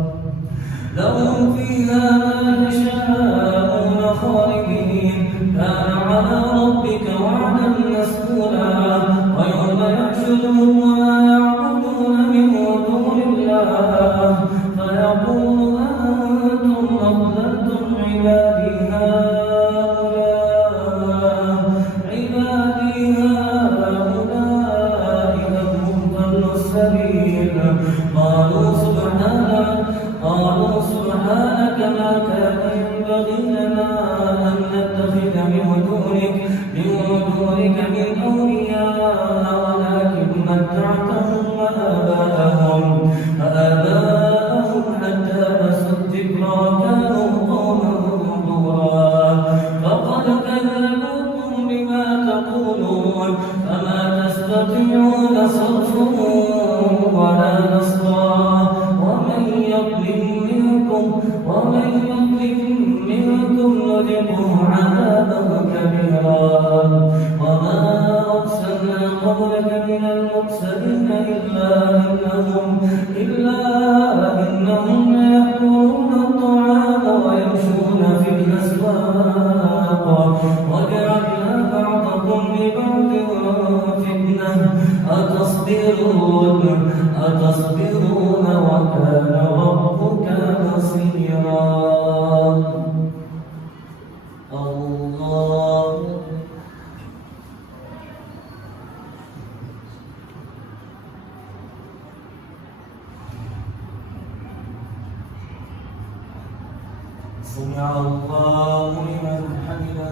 لهم فيها ما يشاءون خالدين كان على ربك وعدا مسئولا ويوم يحشرهم وما يعبدون من دون الله فيقول أنتم أضللتم عبادي هؤلاء أم هم ضلوا السبيل قالوا سبحانك ما كان ينبغي لنا أن نتخذ من دونك من أولياء ولكن متعتهم وآباءهم حتى نسوا الذكر وكانوا قوما بورا فقد كذبوكم بما تقولون فما تستطيعون صرفا ولا نصرا ومن يظلم منكم نذقه عذابا كبيرا وما أرسلنا قبلك من المرسلين إلا إنهم يأكلون الطعام ويمشون في الأسواق وجعلنا بعضكم لبعض فتنة أتصبرون وكان ربك بصيرا الله سمع الله لمن حمده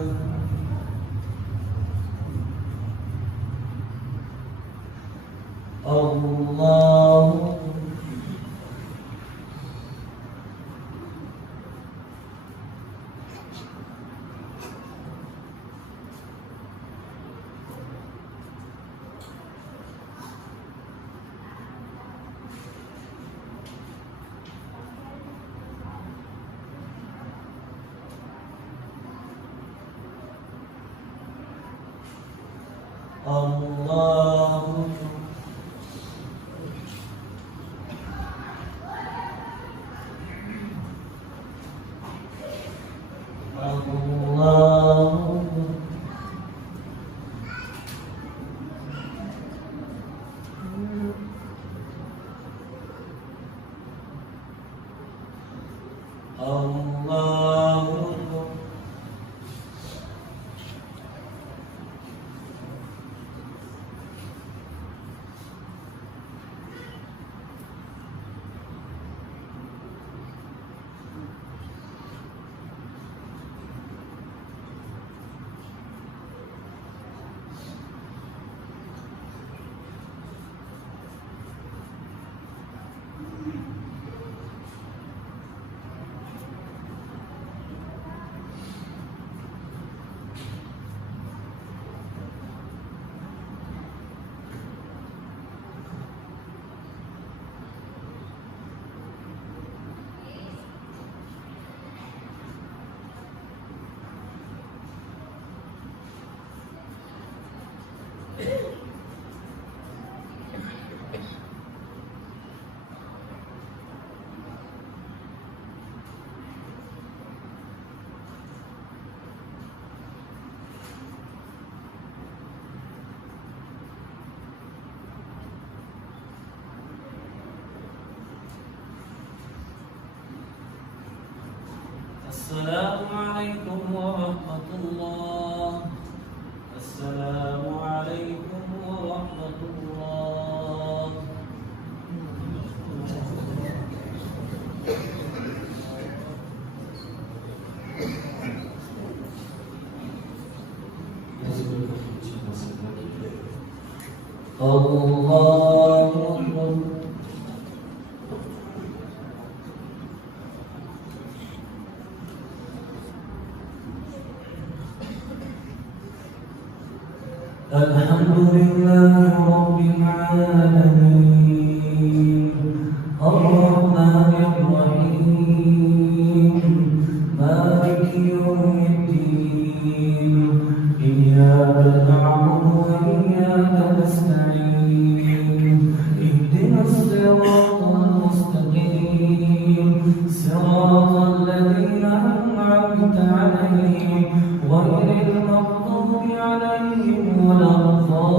الله السلام عليكم ورحمة الله. السلام عليكم ورحمة الله. الله أكبر. الحمد لله رب العالمين الرحمن الرحيم مالك يوم الدين إياك نعبد وإياك نستعين اهدنا الصراط المستقيم صراط الذين أنعمت عليهم غير المغضوب عليهم ولا الضالين.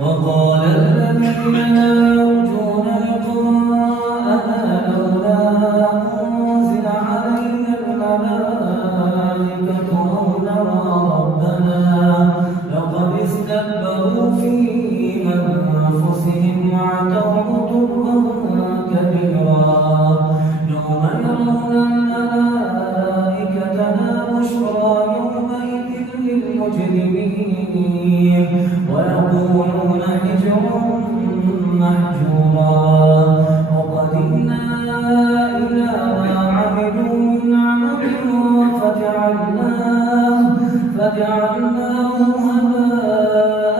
وقال الذين لا يرجون لقاءنا لولا أنزل علينا الملائكة أو نرى ربنا لقد استكبروا في أنفسهم وعتوا عتوا كبيرا. يوم يرون الملائكة لا بشرى يومئذ للمجرمين ويقولون حجرا محجورا. وقدمنا إلى ما عملوا من عمل فجعلناه هباء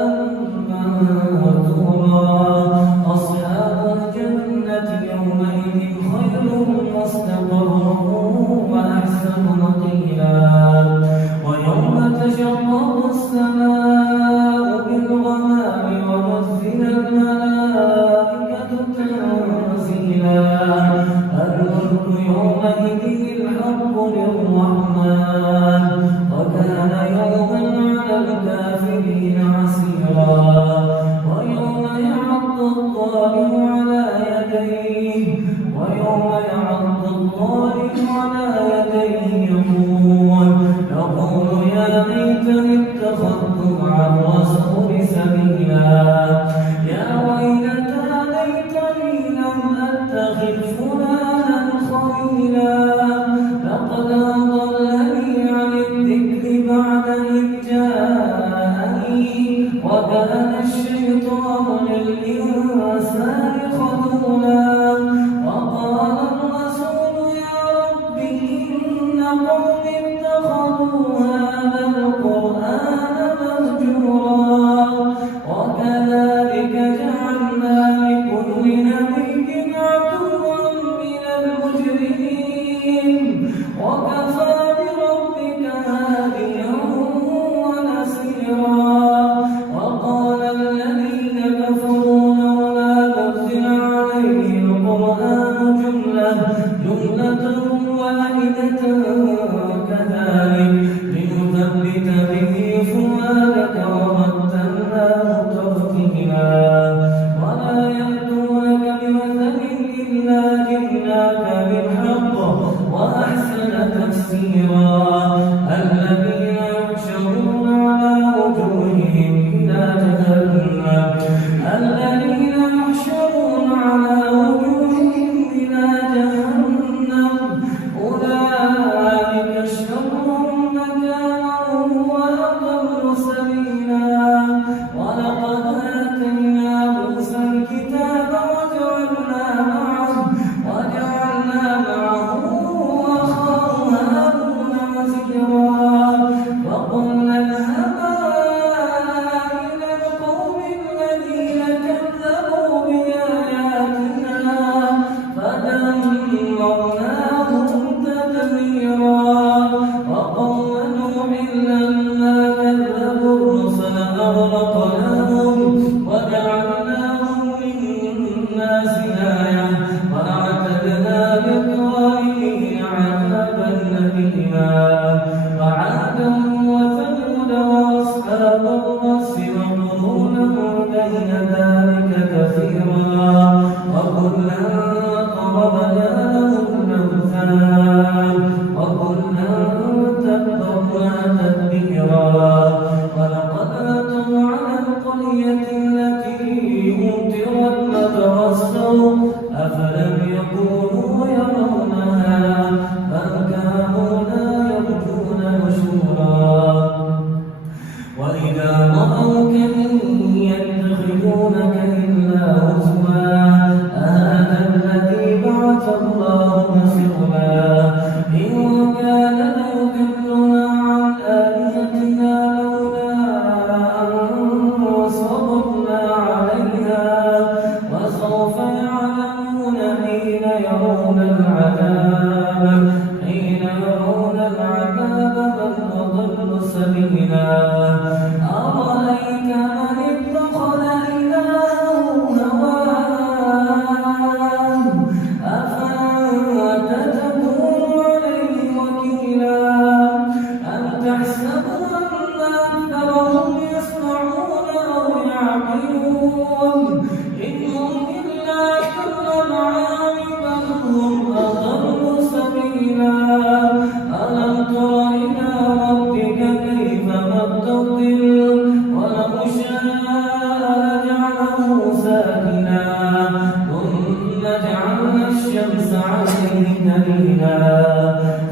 منثورا. أصحاب الجنة يومئذ خير مستقرا وأحسن مقيلا. ويوم تشقق السماء بالغمام ونزل الملائكة تنزيلا. الملك يومئذ الحق للرحمن وكان يوما على الكافرين عسيرا. ويوم يعض الظالم على يديه يقول يا ليتني اتخذت مع الرسول سبيلا. يا ويلتى ليتني لم أتخذ فلانا خليلا. لقد أضلني عن الذكر بعد إذ جاءني وكان الشيطان للإنسان خذولا. وقال الرسول يا رب إن قومي اتخذوا هذا القرآن تدبيرا ولقد أتوا على القرية التي أمطرت مطر السوء أفلم يكونوا يرونها بل كانوا لا يرجون نشورا وإذا رأوك إن يتخذونك إلا هزوا أهذا الذي بعث الله رسولا إن كان ليضلنا عن آلهتنا لولا أن صبرنا عليها وسوف يعلمون حين يرون العذاب من أضل سبيلا أرأيت من اتخذ إلهه هواه أفأنت تكون عليه وكيلا أم تحسب أن أكثرهم يسمعون أو يعقلون إن هم إلا كالأنعام بل هم أضل سبيلا ألم تر إلى ربك كيف مد الظل ولو شاء لجعله ساكنا ثم جعلنا الشمس عليه دليلا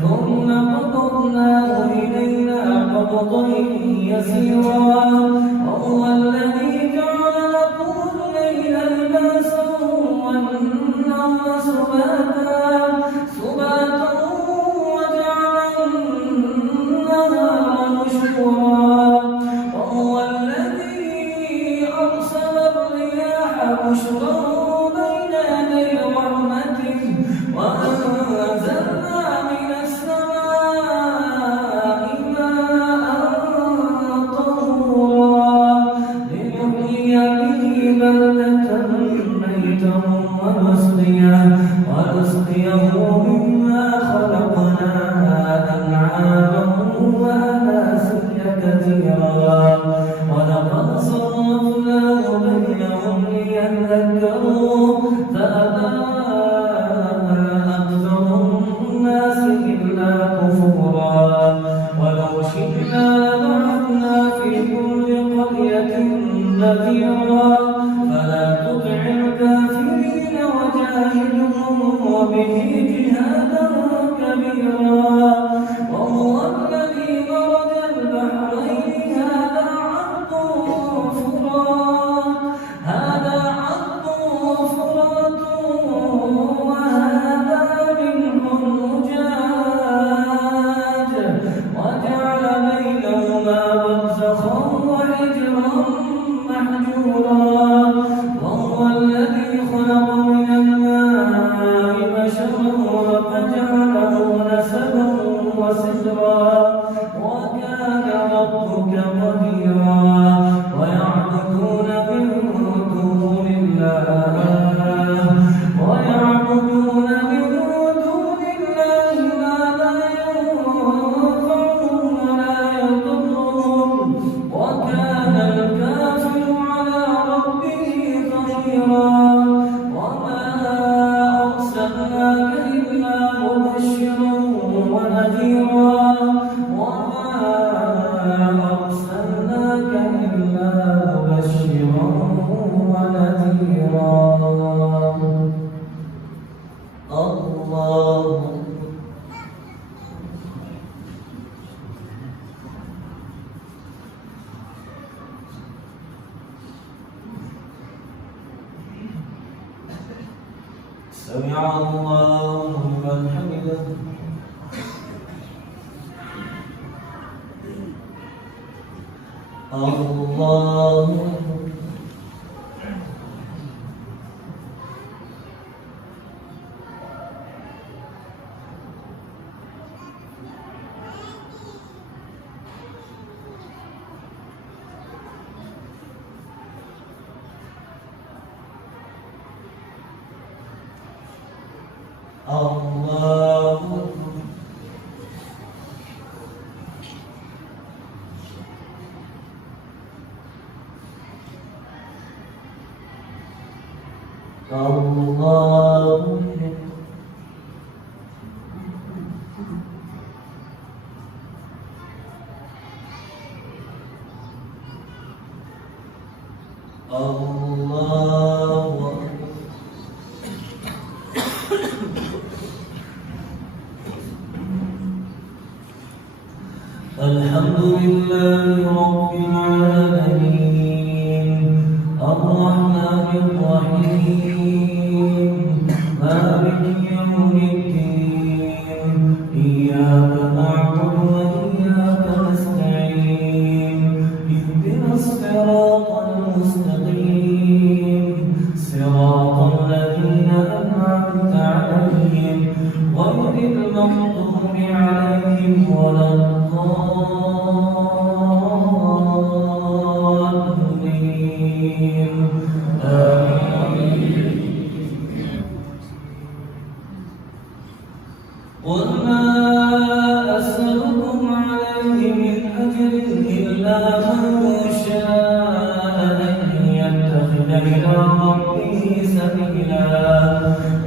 ثم قبضناه إلينا قبضا يسيرا وهو الذي جعل لكم الليل لباسا والنهار سباتا وهو الذي أرسل الرياح بشرا بين يدي رحمته وأنزلنا من السماء ماء طهورا لنحيي به بلدة ميتا ونسقيه مما خلقنا أنعاما وأناسيا كثيرا ولقد صرفناه بينهم ليذكروا فأبى أكثر الناس إلا كفورا ولو شئنا لبعثنا في كل قرية نذيرا فلا تطع الكافرين وجاهدهم به جهادا كبيرا وهو الذي مرج البحرين هذا عذب فرات وهذا ملح أجاج وجعل بينهما برزخا وحجرا محجورا وهو الذي خلق من الماء بشرا فجعله نسبا وسجرا وكان ربك قديرا ويعبدون من دون الله ما لا ينفعهم ولا يضرهم وكان الكافر على ربه ظهيرا وما أرسلناك إلا مبشرا ونذيرا الله سمع الله لمن حمده الله الله الحمد لله رب العالمين الرحمن الرحيم مالك يوم الدين إياك نعبد وإياك نستعين اهدنا الصراط المستقيم صراط الذين أنعمت عليهم غير المغضوب عليهم ولا الضالين آمين. قل ما أسألكم عليه من أجر إلا من شاء أن يتخذ إلى ربه سبيلا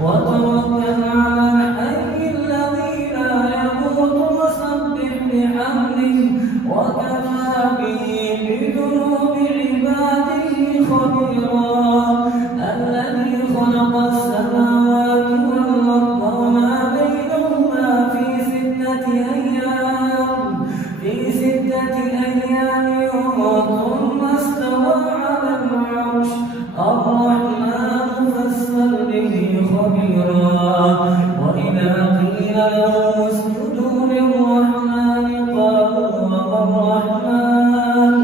وتوكل على الحي الذي لا يموت وسبح بحمده وكفى به بذنوب عباده خبيرا الذي خلق السماوات والأرض وما بينهما في ستة أيام ثم استوى على العرش الرحمن فاسأل به خبيرا وإذا قيل لهم اسجدوا للرحمن قالوا وما الرحمن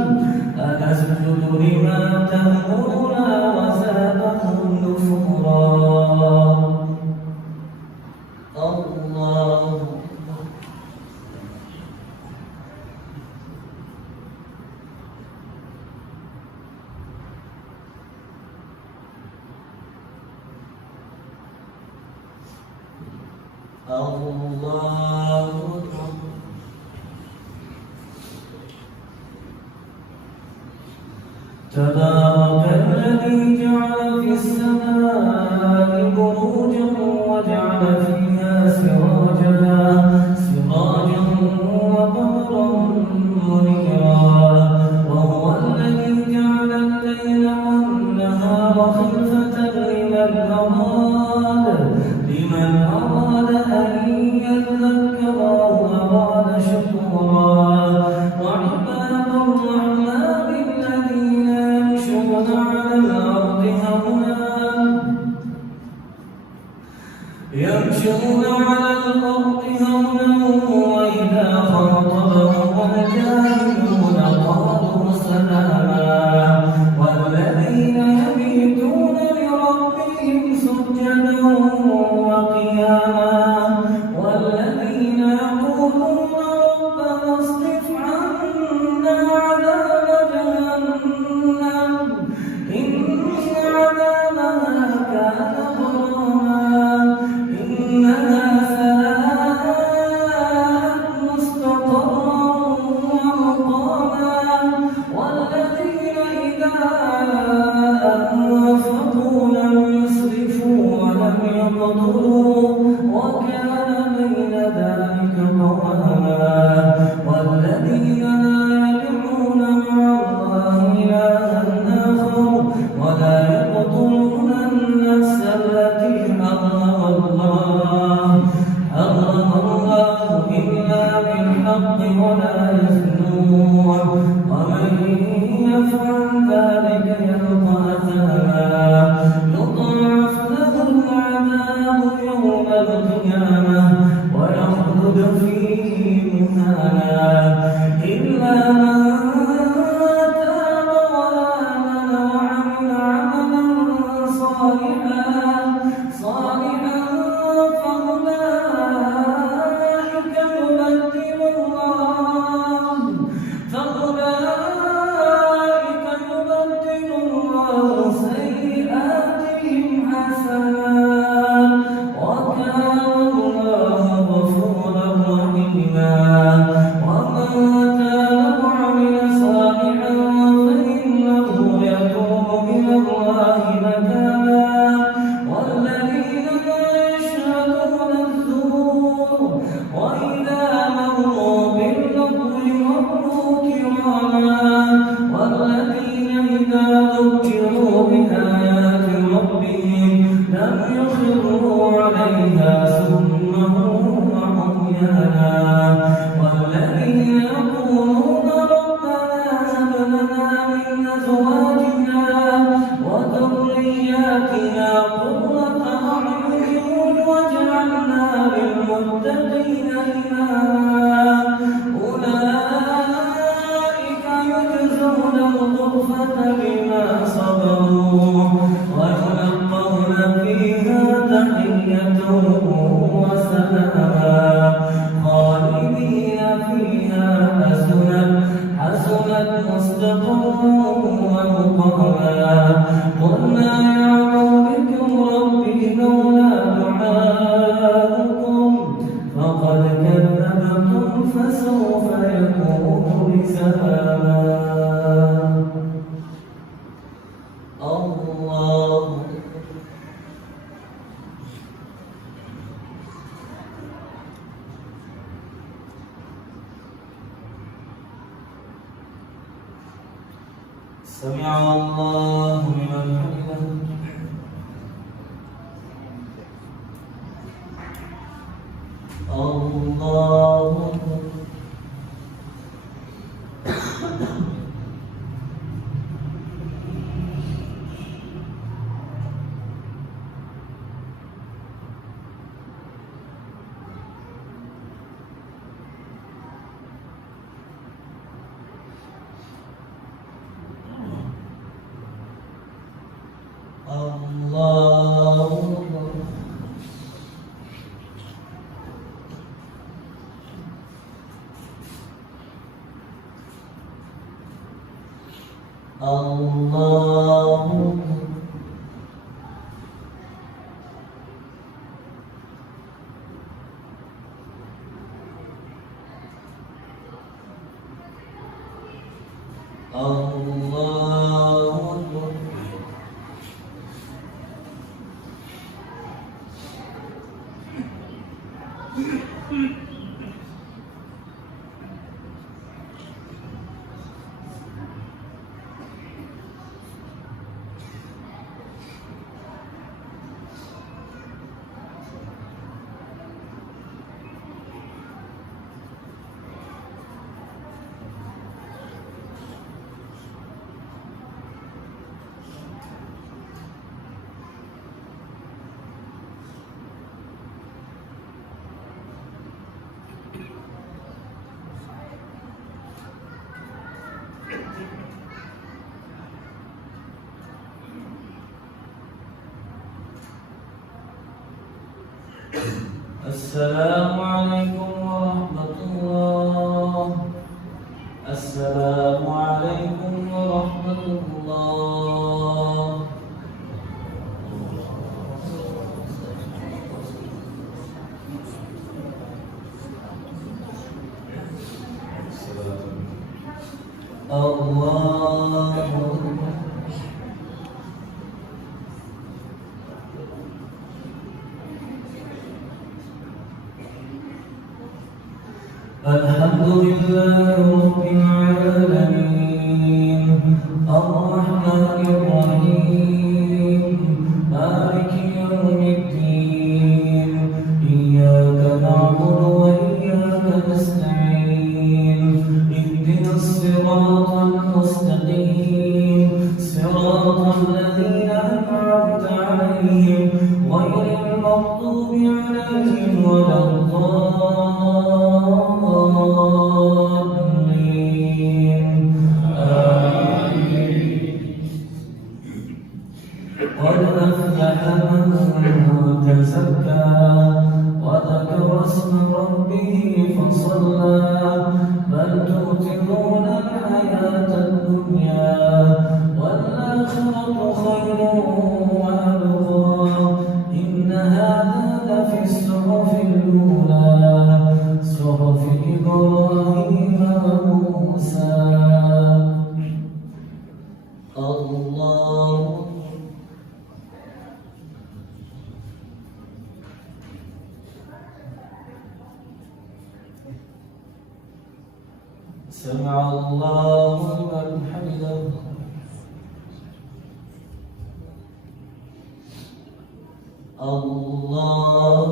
أنسجد لما تأمرنا وزادهم نفورا الله الله تبارك الذي جعل في السماء بروجا وجعل فيها سراجا وقمرا منيرا وهو الذي جعل الليل والنهار خلفة لمن أراد أن يذكر أو أراد شكورا وعباد الرحمن الذين يمشون على الأرض هونا وإذا خاطبهم الجاهلون قالوا سلاما والذين يبيتون لربهم سجدا وقياما والذين يقولون ربنا اصرف عنا عذاب جهنم إن عذابها كان غراما إنها ساءت مستقرا ومقاما والذين إذا أنفقوا لم يسرفوا ولم يقتروا وكان بين ذلك قواما والذين لا يدعون مع الله إلها آخر ولا يقتلون النفس التي حرم الله إلا بالحق ولا يزنون ومن يفعل ذلك يلقى أثاما يضاعف له العذاب يوم القيامة ويخلد فيه مهانا إلا من تاب وآمن وعمل عملا صالحا فأولئك يبدل الله سيئاتهم حسنات وكان الله غفورا رحيما ومن تاب وعمل بما صبروا ويلقون فيها تحية وسلاما خالدين فيها حسنت مستقرا ومقاما قل ما يعبأ بكم ربي لولا دعاؤكم فقد كذبتم فسوف يكون لزاما الله سمع الله لمن حمده الله السلام عليكم ورحمة الله. السلام عليكم ورحمة الله. الله الحمد لله رب العالمين الرحمن الرحيم مالك يوم الدين إياك نعبد وإياك نستعين اهدنا الصراط المستقيم صراط الذين أنعمت عليهم غير المغضوب عليهم ولا قد أفلح من تزكى وذكر اسم ربه فصلى بل تؤثرون الحياة الدنيا والآخرة خير وأبقى إن هذا لفي الصحف الأولى صحف إبراهيم وموسى. الله سمع الله لمن حمده. الله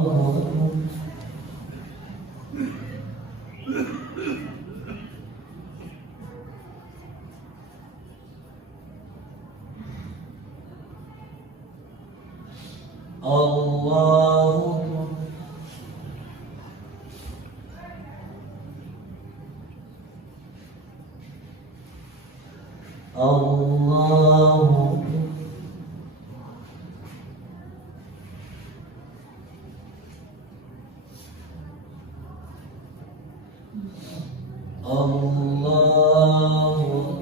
الله الله الله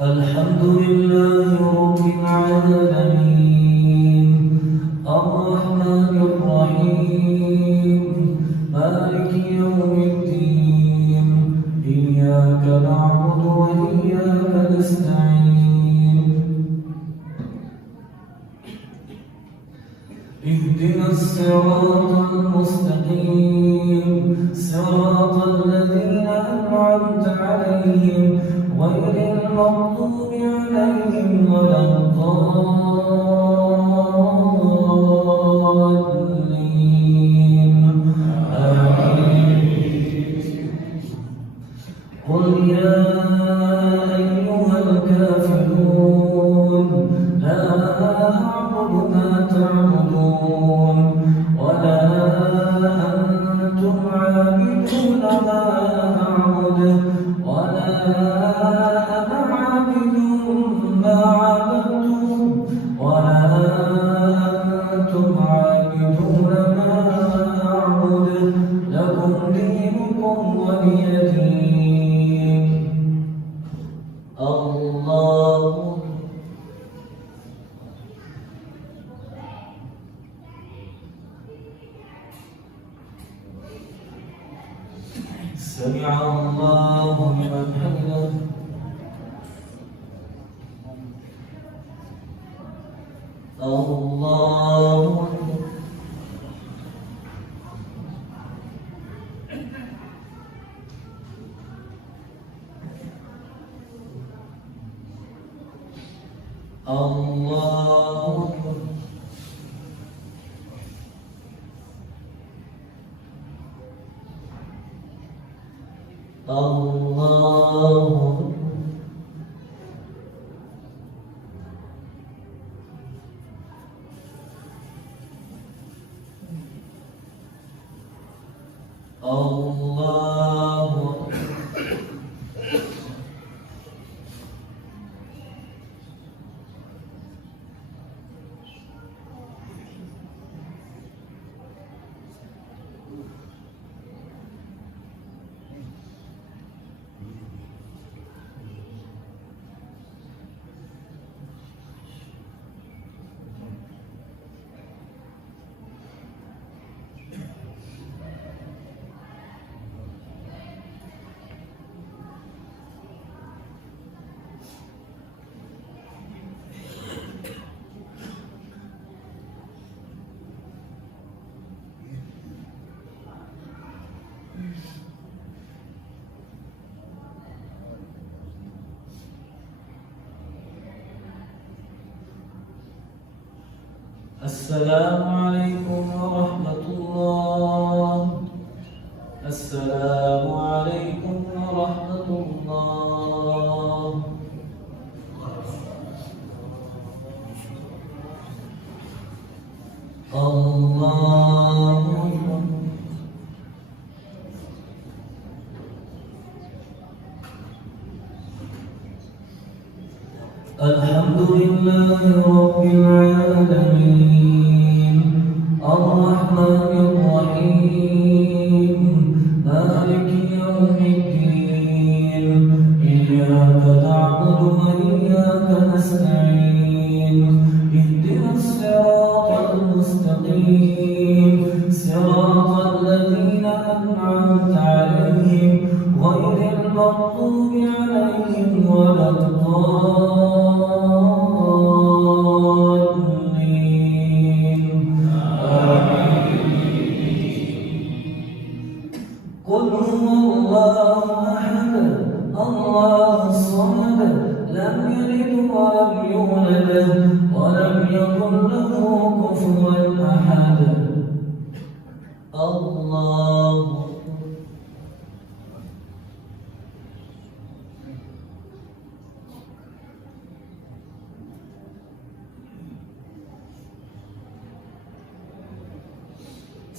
الحمد لله رب العالمين الرحمن الرحيم مالك يوم الدين إياك نعبد وإياك نستعين اهدنا الصراط المستقيم صراط الذين أنعمت عليهم غير المغضوب عليهم ولا الضالين آمين قل يا أيها الكافرون لا أعبد ما تعبدون ولا أنتم عابدون ما أعبد ولا أنا عابد ما عبدتم ولا أنتم عابدون ما أعبد لكم دينكم ولي دين الله سمع الله لمن حمده الله الله الله الله السلام عليكم ورحمة الله السلام عليكم ورحمة الله الله الحمد لله رب العالمين الرحمن الرحيم مالك يوم الدين إياك نعبد وإياك نستعين اهدنا الصراط المستقيم صراط الذين أنعمت عليهم غير المغضوب عليهم ولا الضالين قل هو الله أحد الله الصمد لم يلد ولم يولد ولم يكن له كفوا أحد الله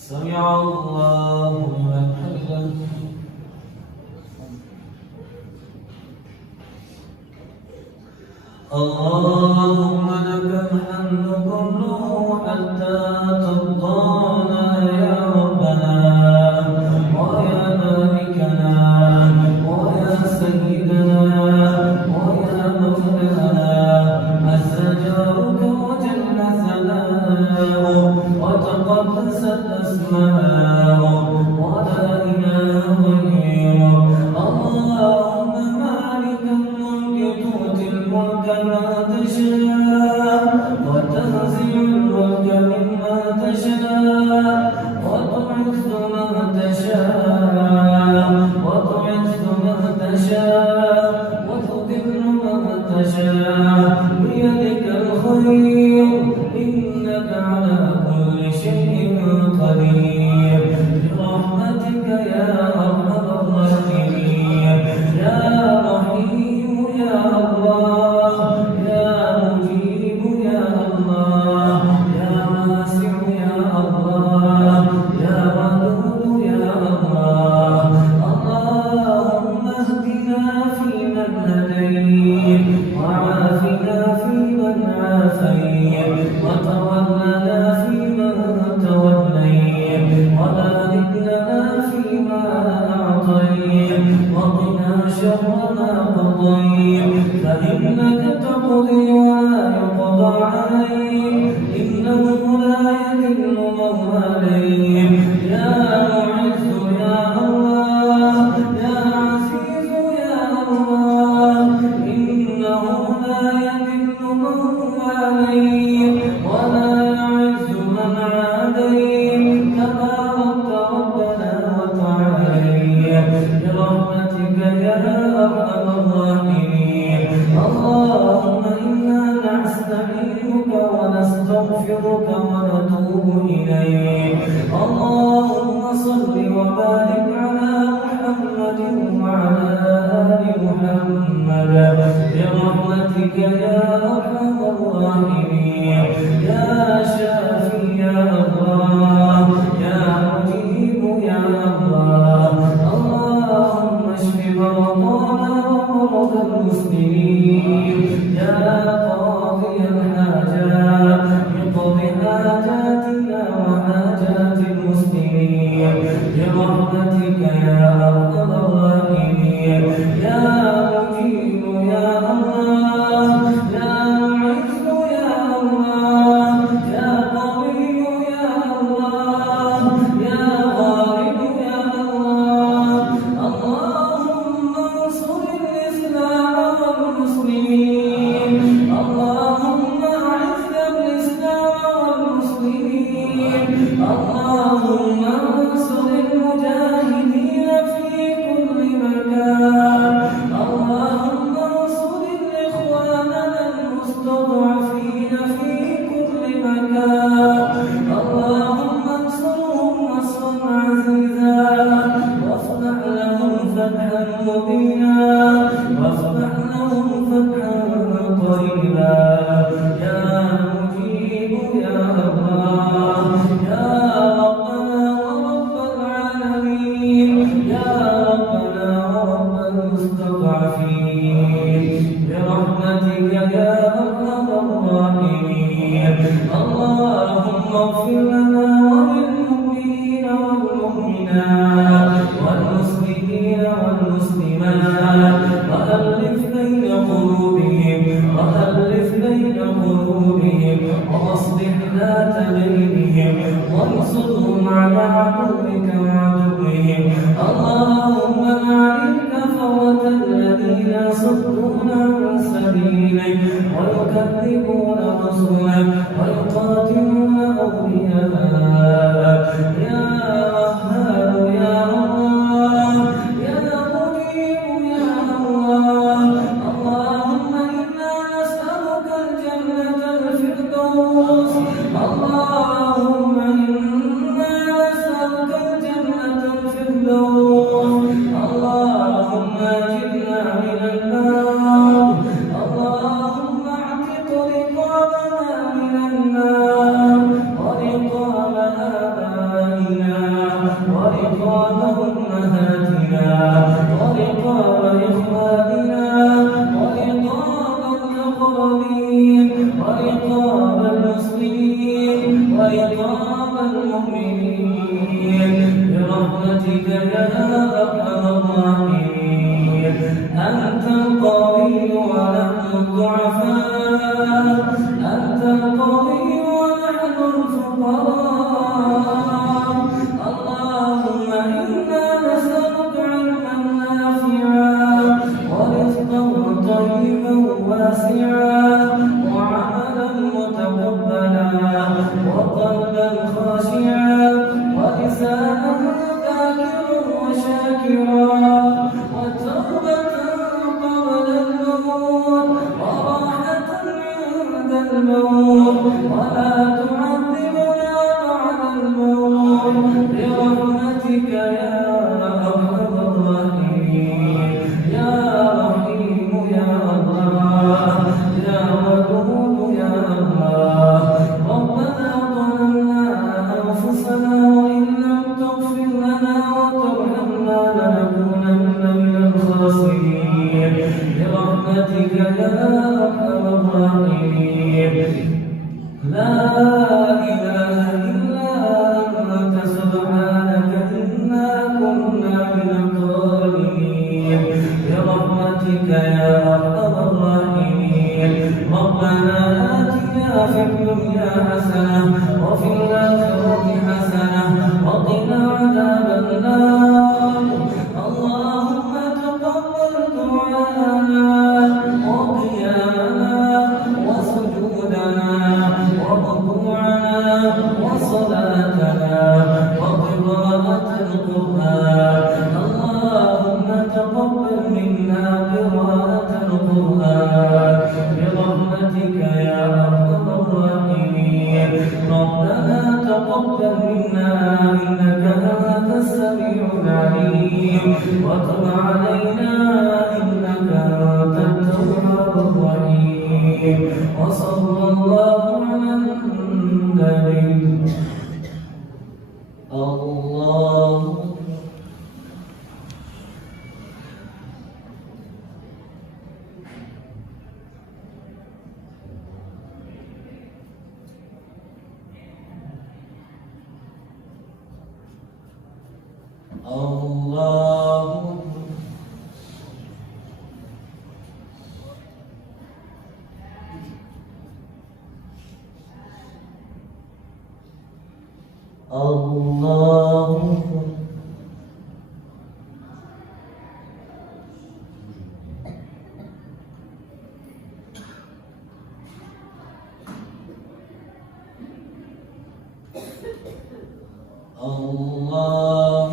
سمع الله لمن حمده. اللهم لك الحمد كله حتى ترضانا يا ربنا ويا مالكنا ويا سيدنا ويا مولانا عز جارك وجل ثناؤه وتقدست اسماؤه ولا اله غيره. اللهم مالك الملك تؤتي الملك من تشاء وتنزع الملك ممن تشاء وتعز من تشاء وتعز من تشاء وتذل من تشاء بيدك الخير إنك على كل شيء قدير. برحمتك يا أرحم الراحمين يا رحيم يا الله يا مجيب يا الله يا واسع يا الله يا ودود يا الله. اللهم اهدنا فيمن هديت وعافنا فيمن عافيت وتولنا فيمن توليت وبارك لنا فيما أعطيت وقنا شر ما قضيت فإنك تقضي ولا يقضى عليك إنه لا يذل من عليك. يا معز يا الله يا عزيز يا الله إنه لا يذل من عليك ولا يعز من عاديت تبارك ربنا وتعاليت برحمتك يا أرحم الراحمين. اللهم إنا نستعينك ونستغفرك ونتوب إليك. اللهم صل وبارك على محمد وعلى آل محمد برحمتك يا أرحم الراحمين. يا شافي يا الله يا مجيب يا الله. اللهم اشف مرضانا ومرضى المسلمين يا قاضي الحاجات اقض حاجاتنا وحاجات المسلمين برحمتك يا أرحم الراحمين. يا مجيب يا الله يا معز يا الله يا قوي يا الله يا غالب يا الله. اللهم انصر الإسلام والمسلمين. اللهم أعز الإسلام والمسلمين. اللهم انصر المجاهدين في كل مكان. اللهم انصر إخواننا المستضعفين في كل مكان. اللهم انصرهم نصرا عزيزا وافتح لهم فتحا مبينا وافتح لهم فتحا قريبا. يا مجيب يا الله يا ربنا ورب العالمين يا ربنا ورب المستضعفين برحمتك يا أرحم الراحمين. اللهم اغفر لنا وللمؤمنين والمؤمنات والمسلمين والمسلمات وألف بين قلوبهم وأصلح ذات بينهم وانصرهم على عدوك وعدوهم. اللهم لعن الكفرة الذين يصدون عن سبيلك ويكذبون رسلك ويقاتلون أولياءك. يا وهاب يا الله يا مجيب يا الله. اللهم إنا نسألك الجنة الفردوس. اللهم إنا نسألك الجنة الفردوس. اللهم أجرنا من النار. اللهم اعتق رقابنا من النار ورقاب ورقاب أمهاتنا ورقاب إخواننا ورقاب الأقربين ورقاب المسلمين ورقاب المؤمنين برحمتك يا أرحم الراحمين. أنت القوي ونحن الضعفاء، أنت القوي ونحن الفقراء. اللهم إنا نسألك علما نافعا ورزقا طيبا واسعا وعملا متقبلا وقلبا خاشعا ولسانا ذاكرا وشاكرا وتوبة قبل الموت وراحة عند الموت ولا تعذبنا بعد الموت برحمتك يا أرحم الراحمين. يا رحيم يا الله، يا ودود يا الله. ربنا ظلمنا أنفسنا وإن لم تغفر لنا وترحمنا لنكونن من الخاسرين برحمتك يا أرحم الراحمين. لا إله إلا أنت سبحانك إنا كنا من الظالمين برحمتك يا أرحم الراحمين. ربنا آتنا في الدنيا حسنة وفي الآخرة حسنة وقنا عذاب النار. اللهم تقبل دعاءنا وقيامنا وسجودنا وركوعنا وصلاتنا وقراءة القرآن. اللهم تقبل منا قراءة القرآن برحمتك يا أرحم الراحمين. ربنا تقبل منا إنك أنت السميع العليم وتب علينا إنك أنت التواب الرحيم. وصلى الله على النبي. الله الله الله الله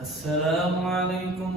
السلام عليكم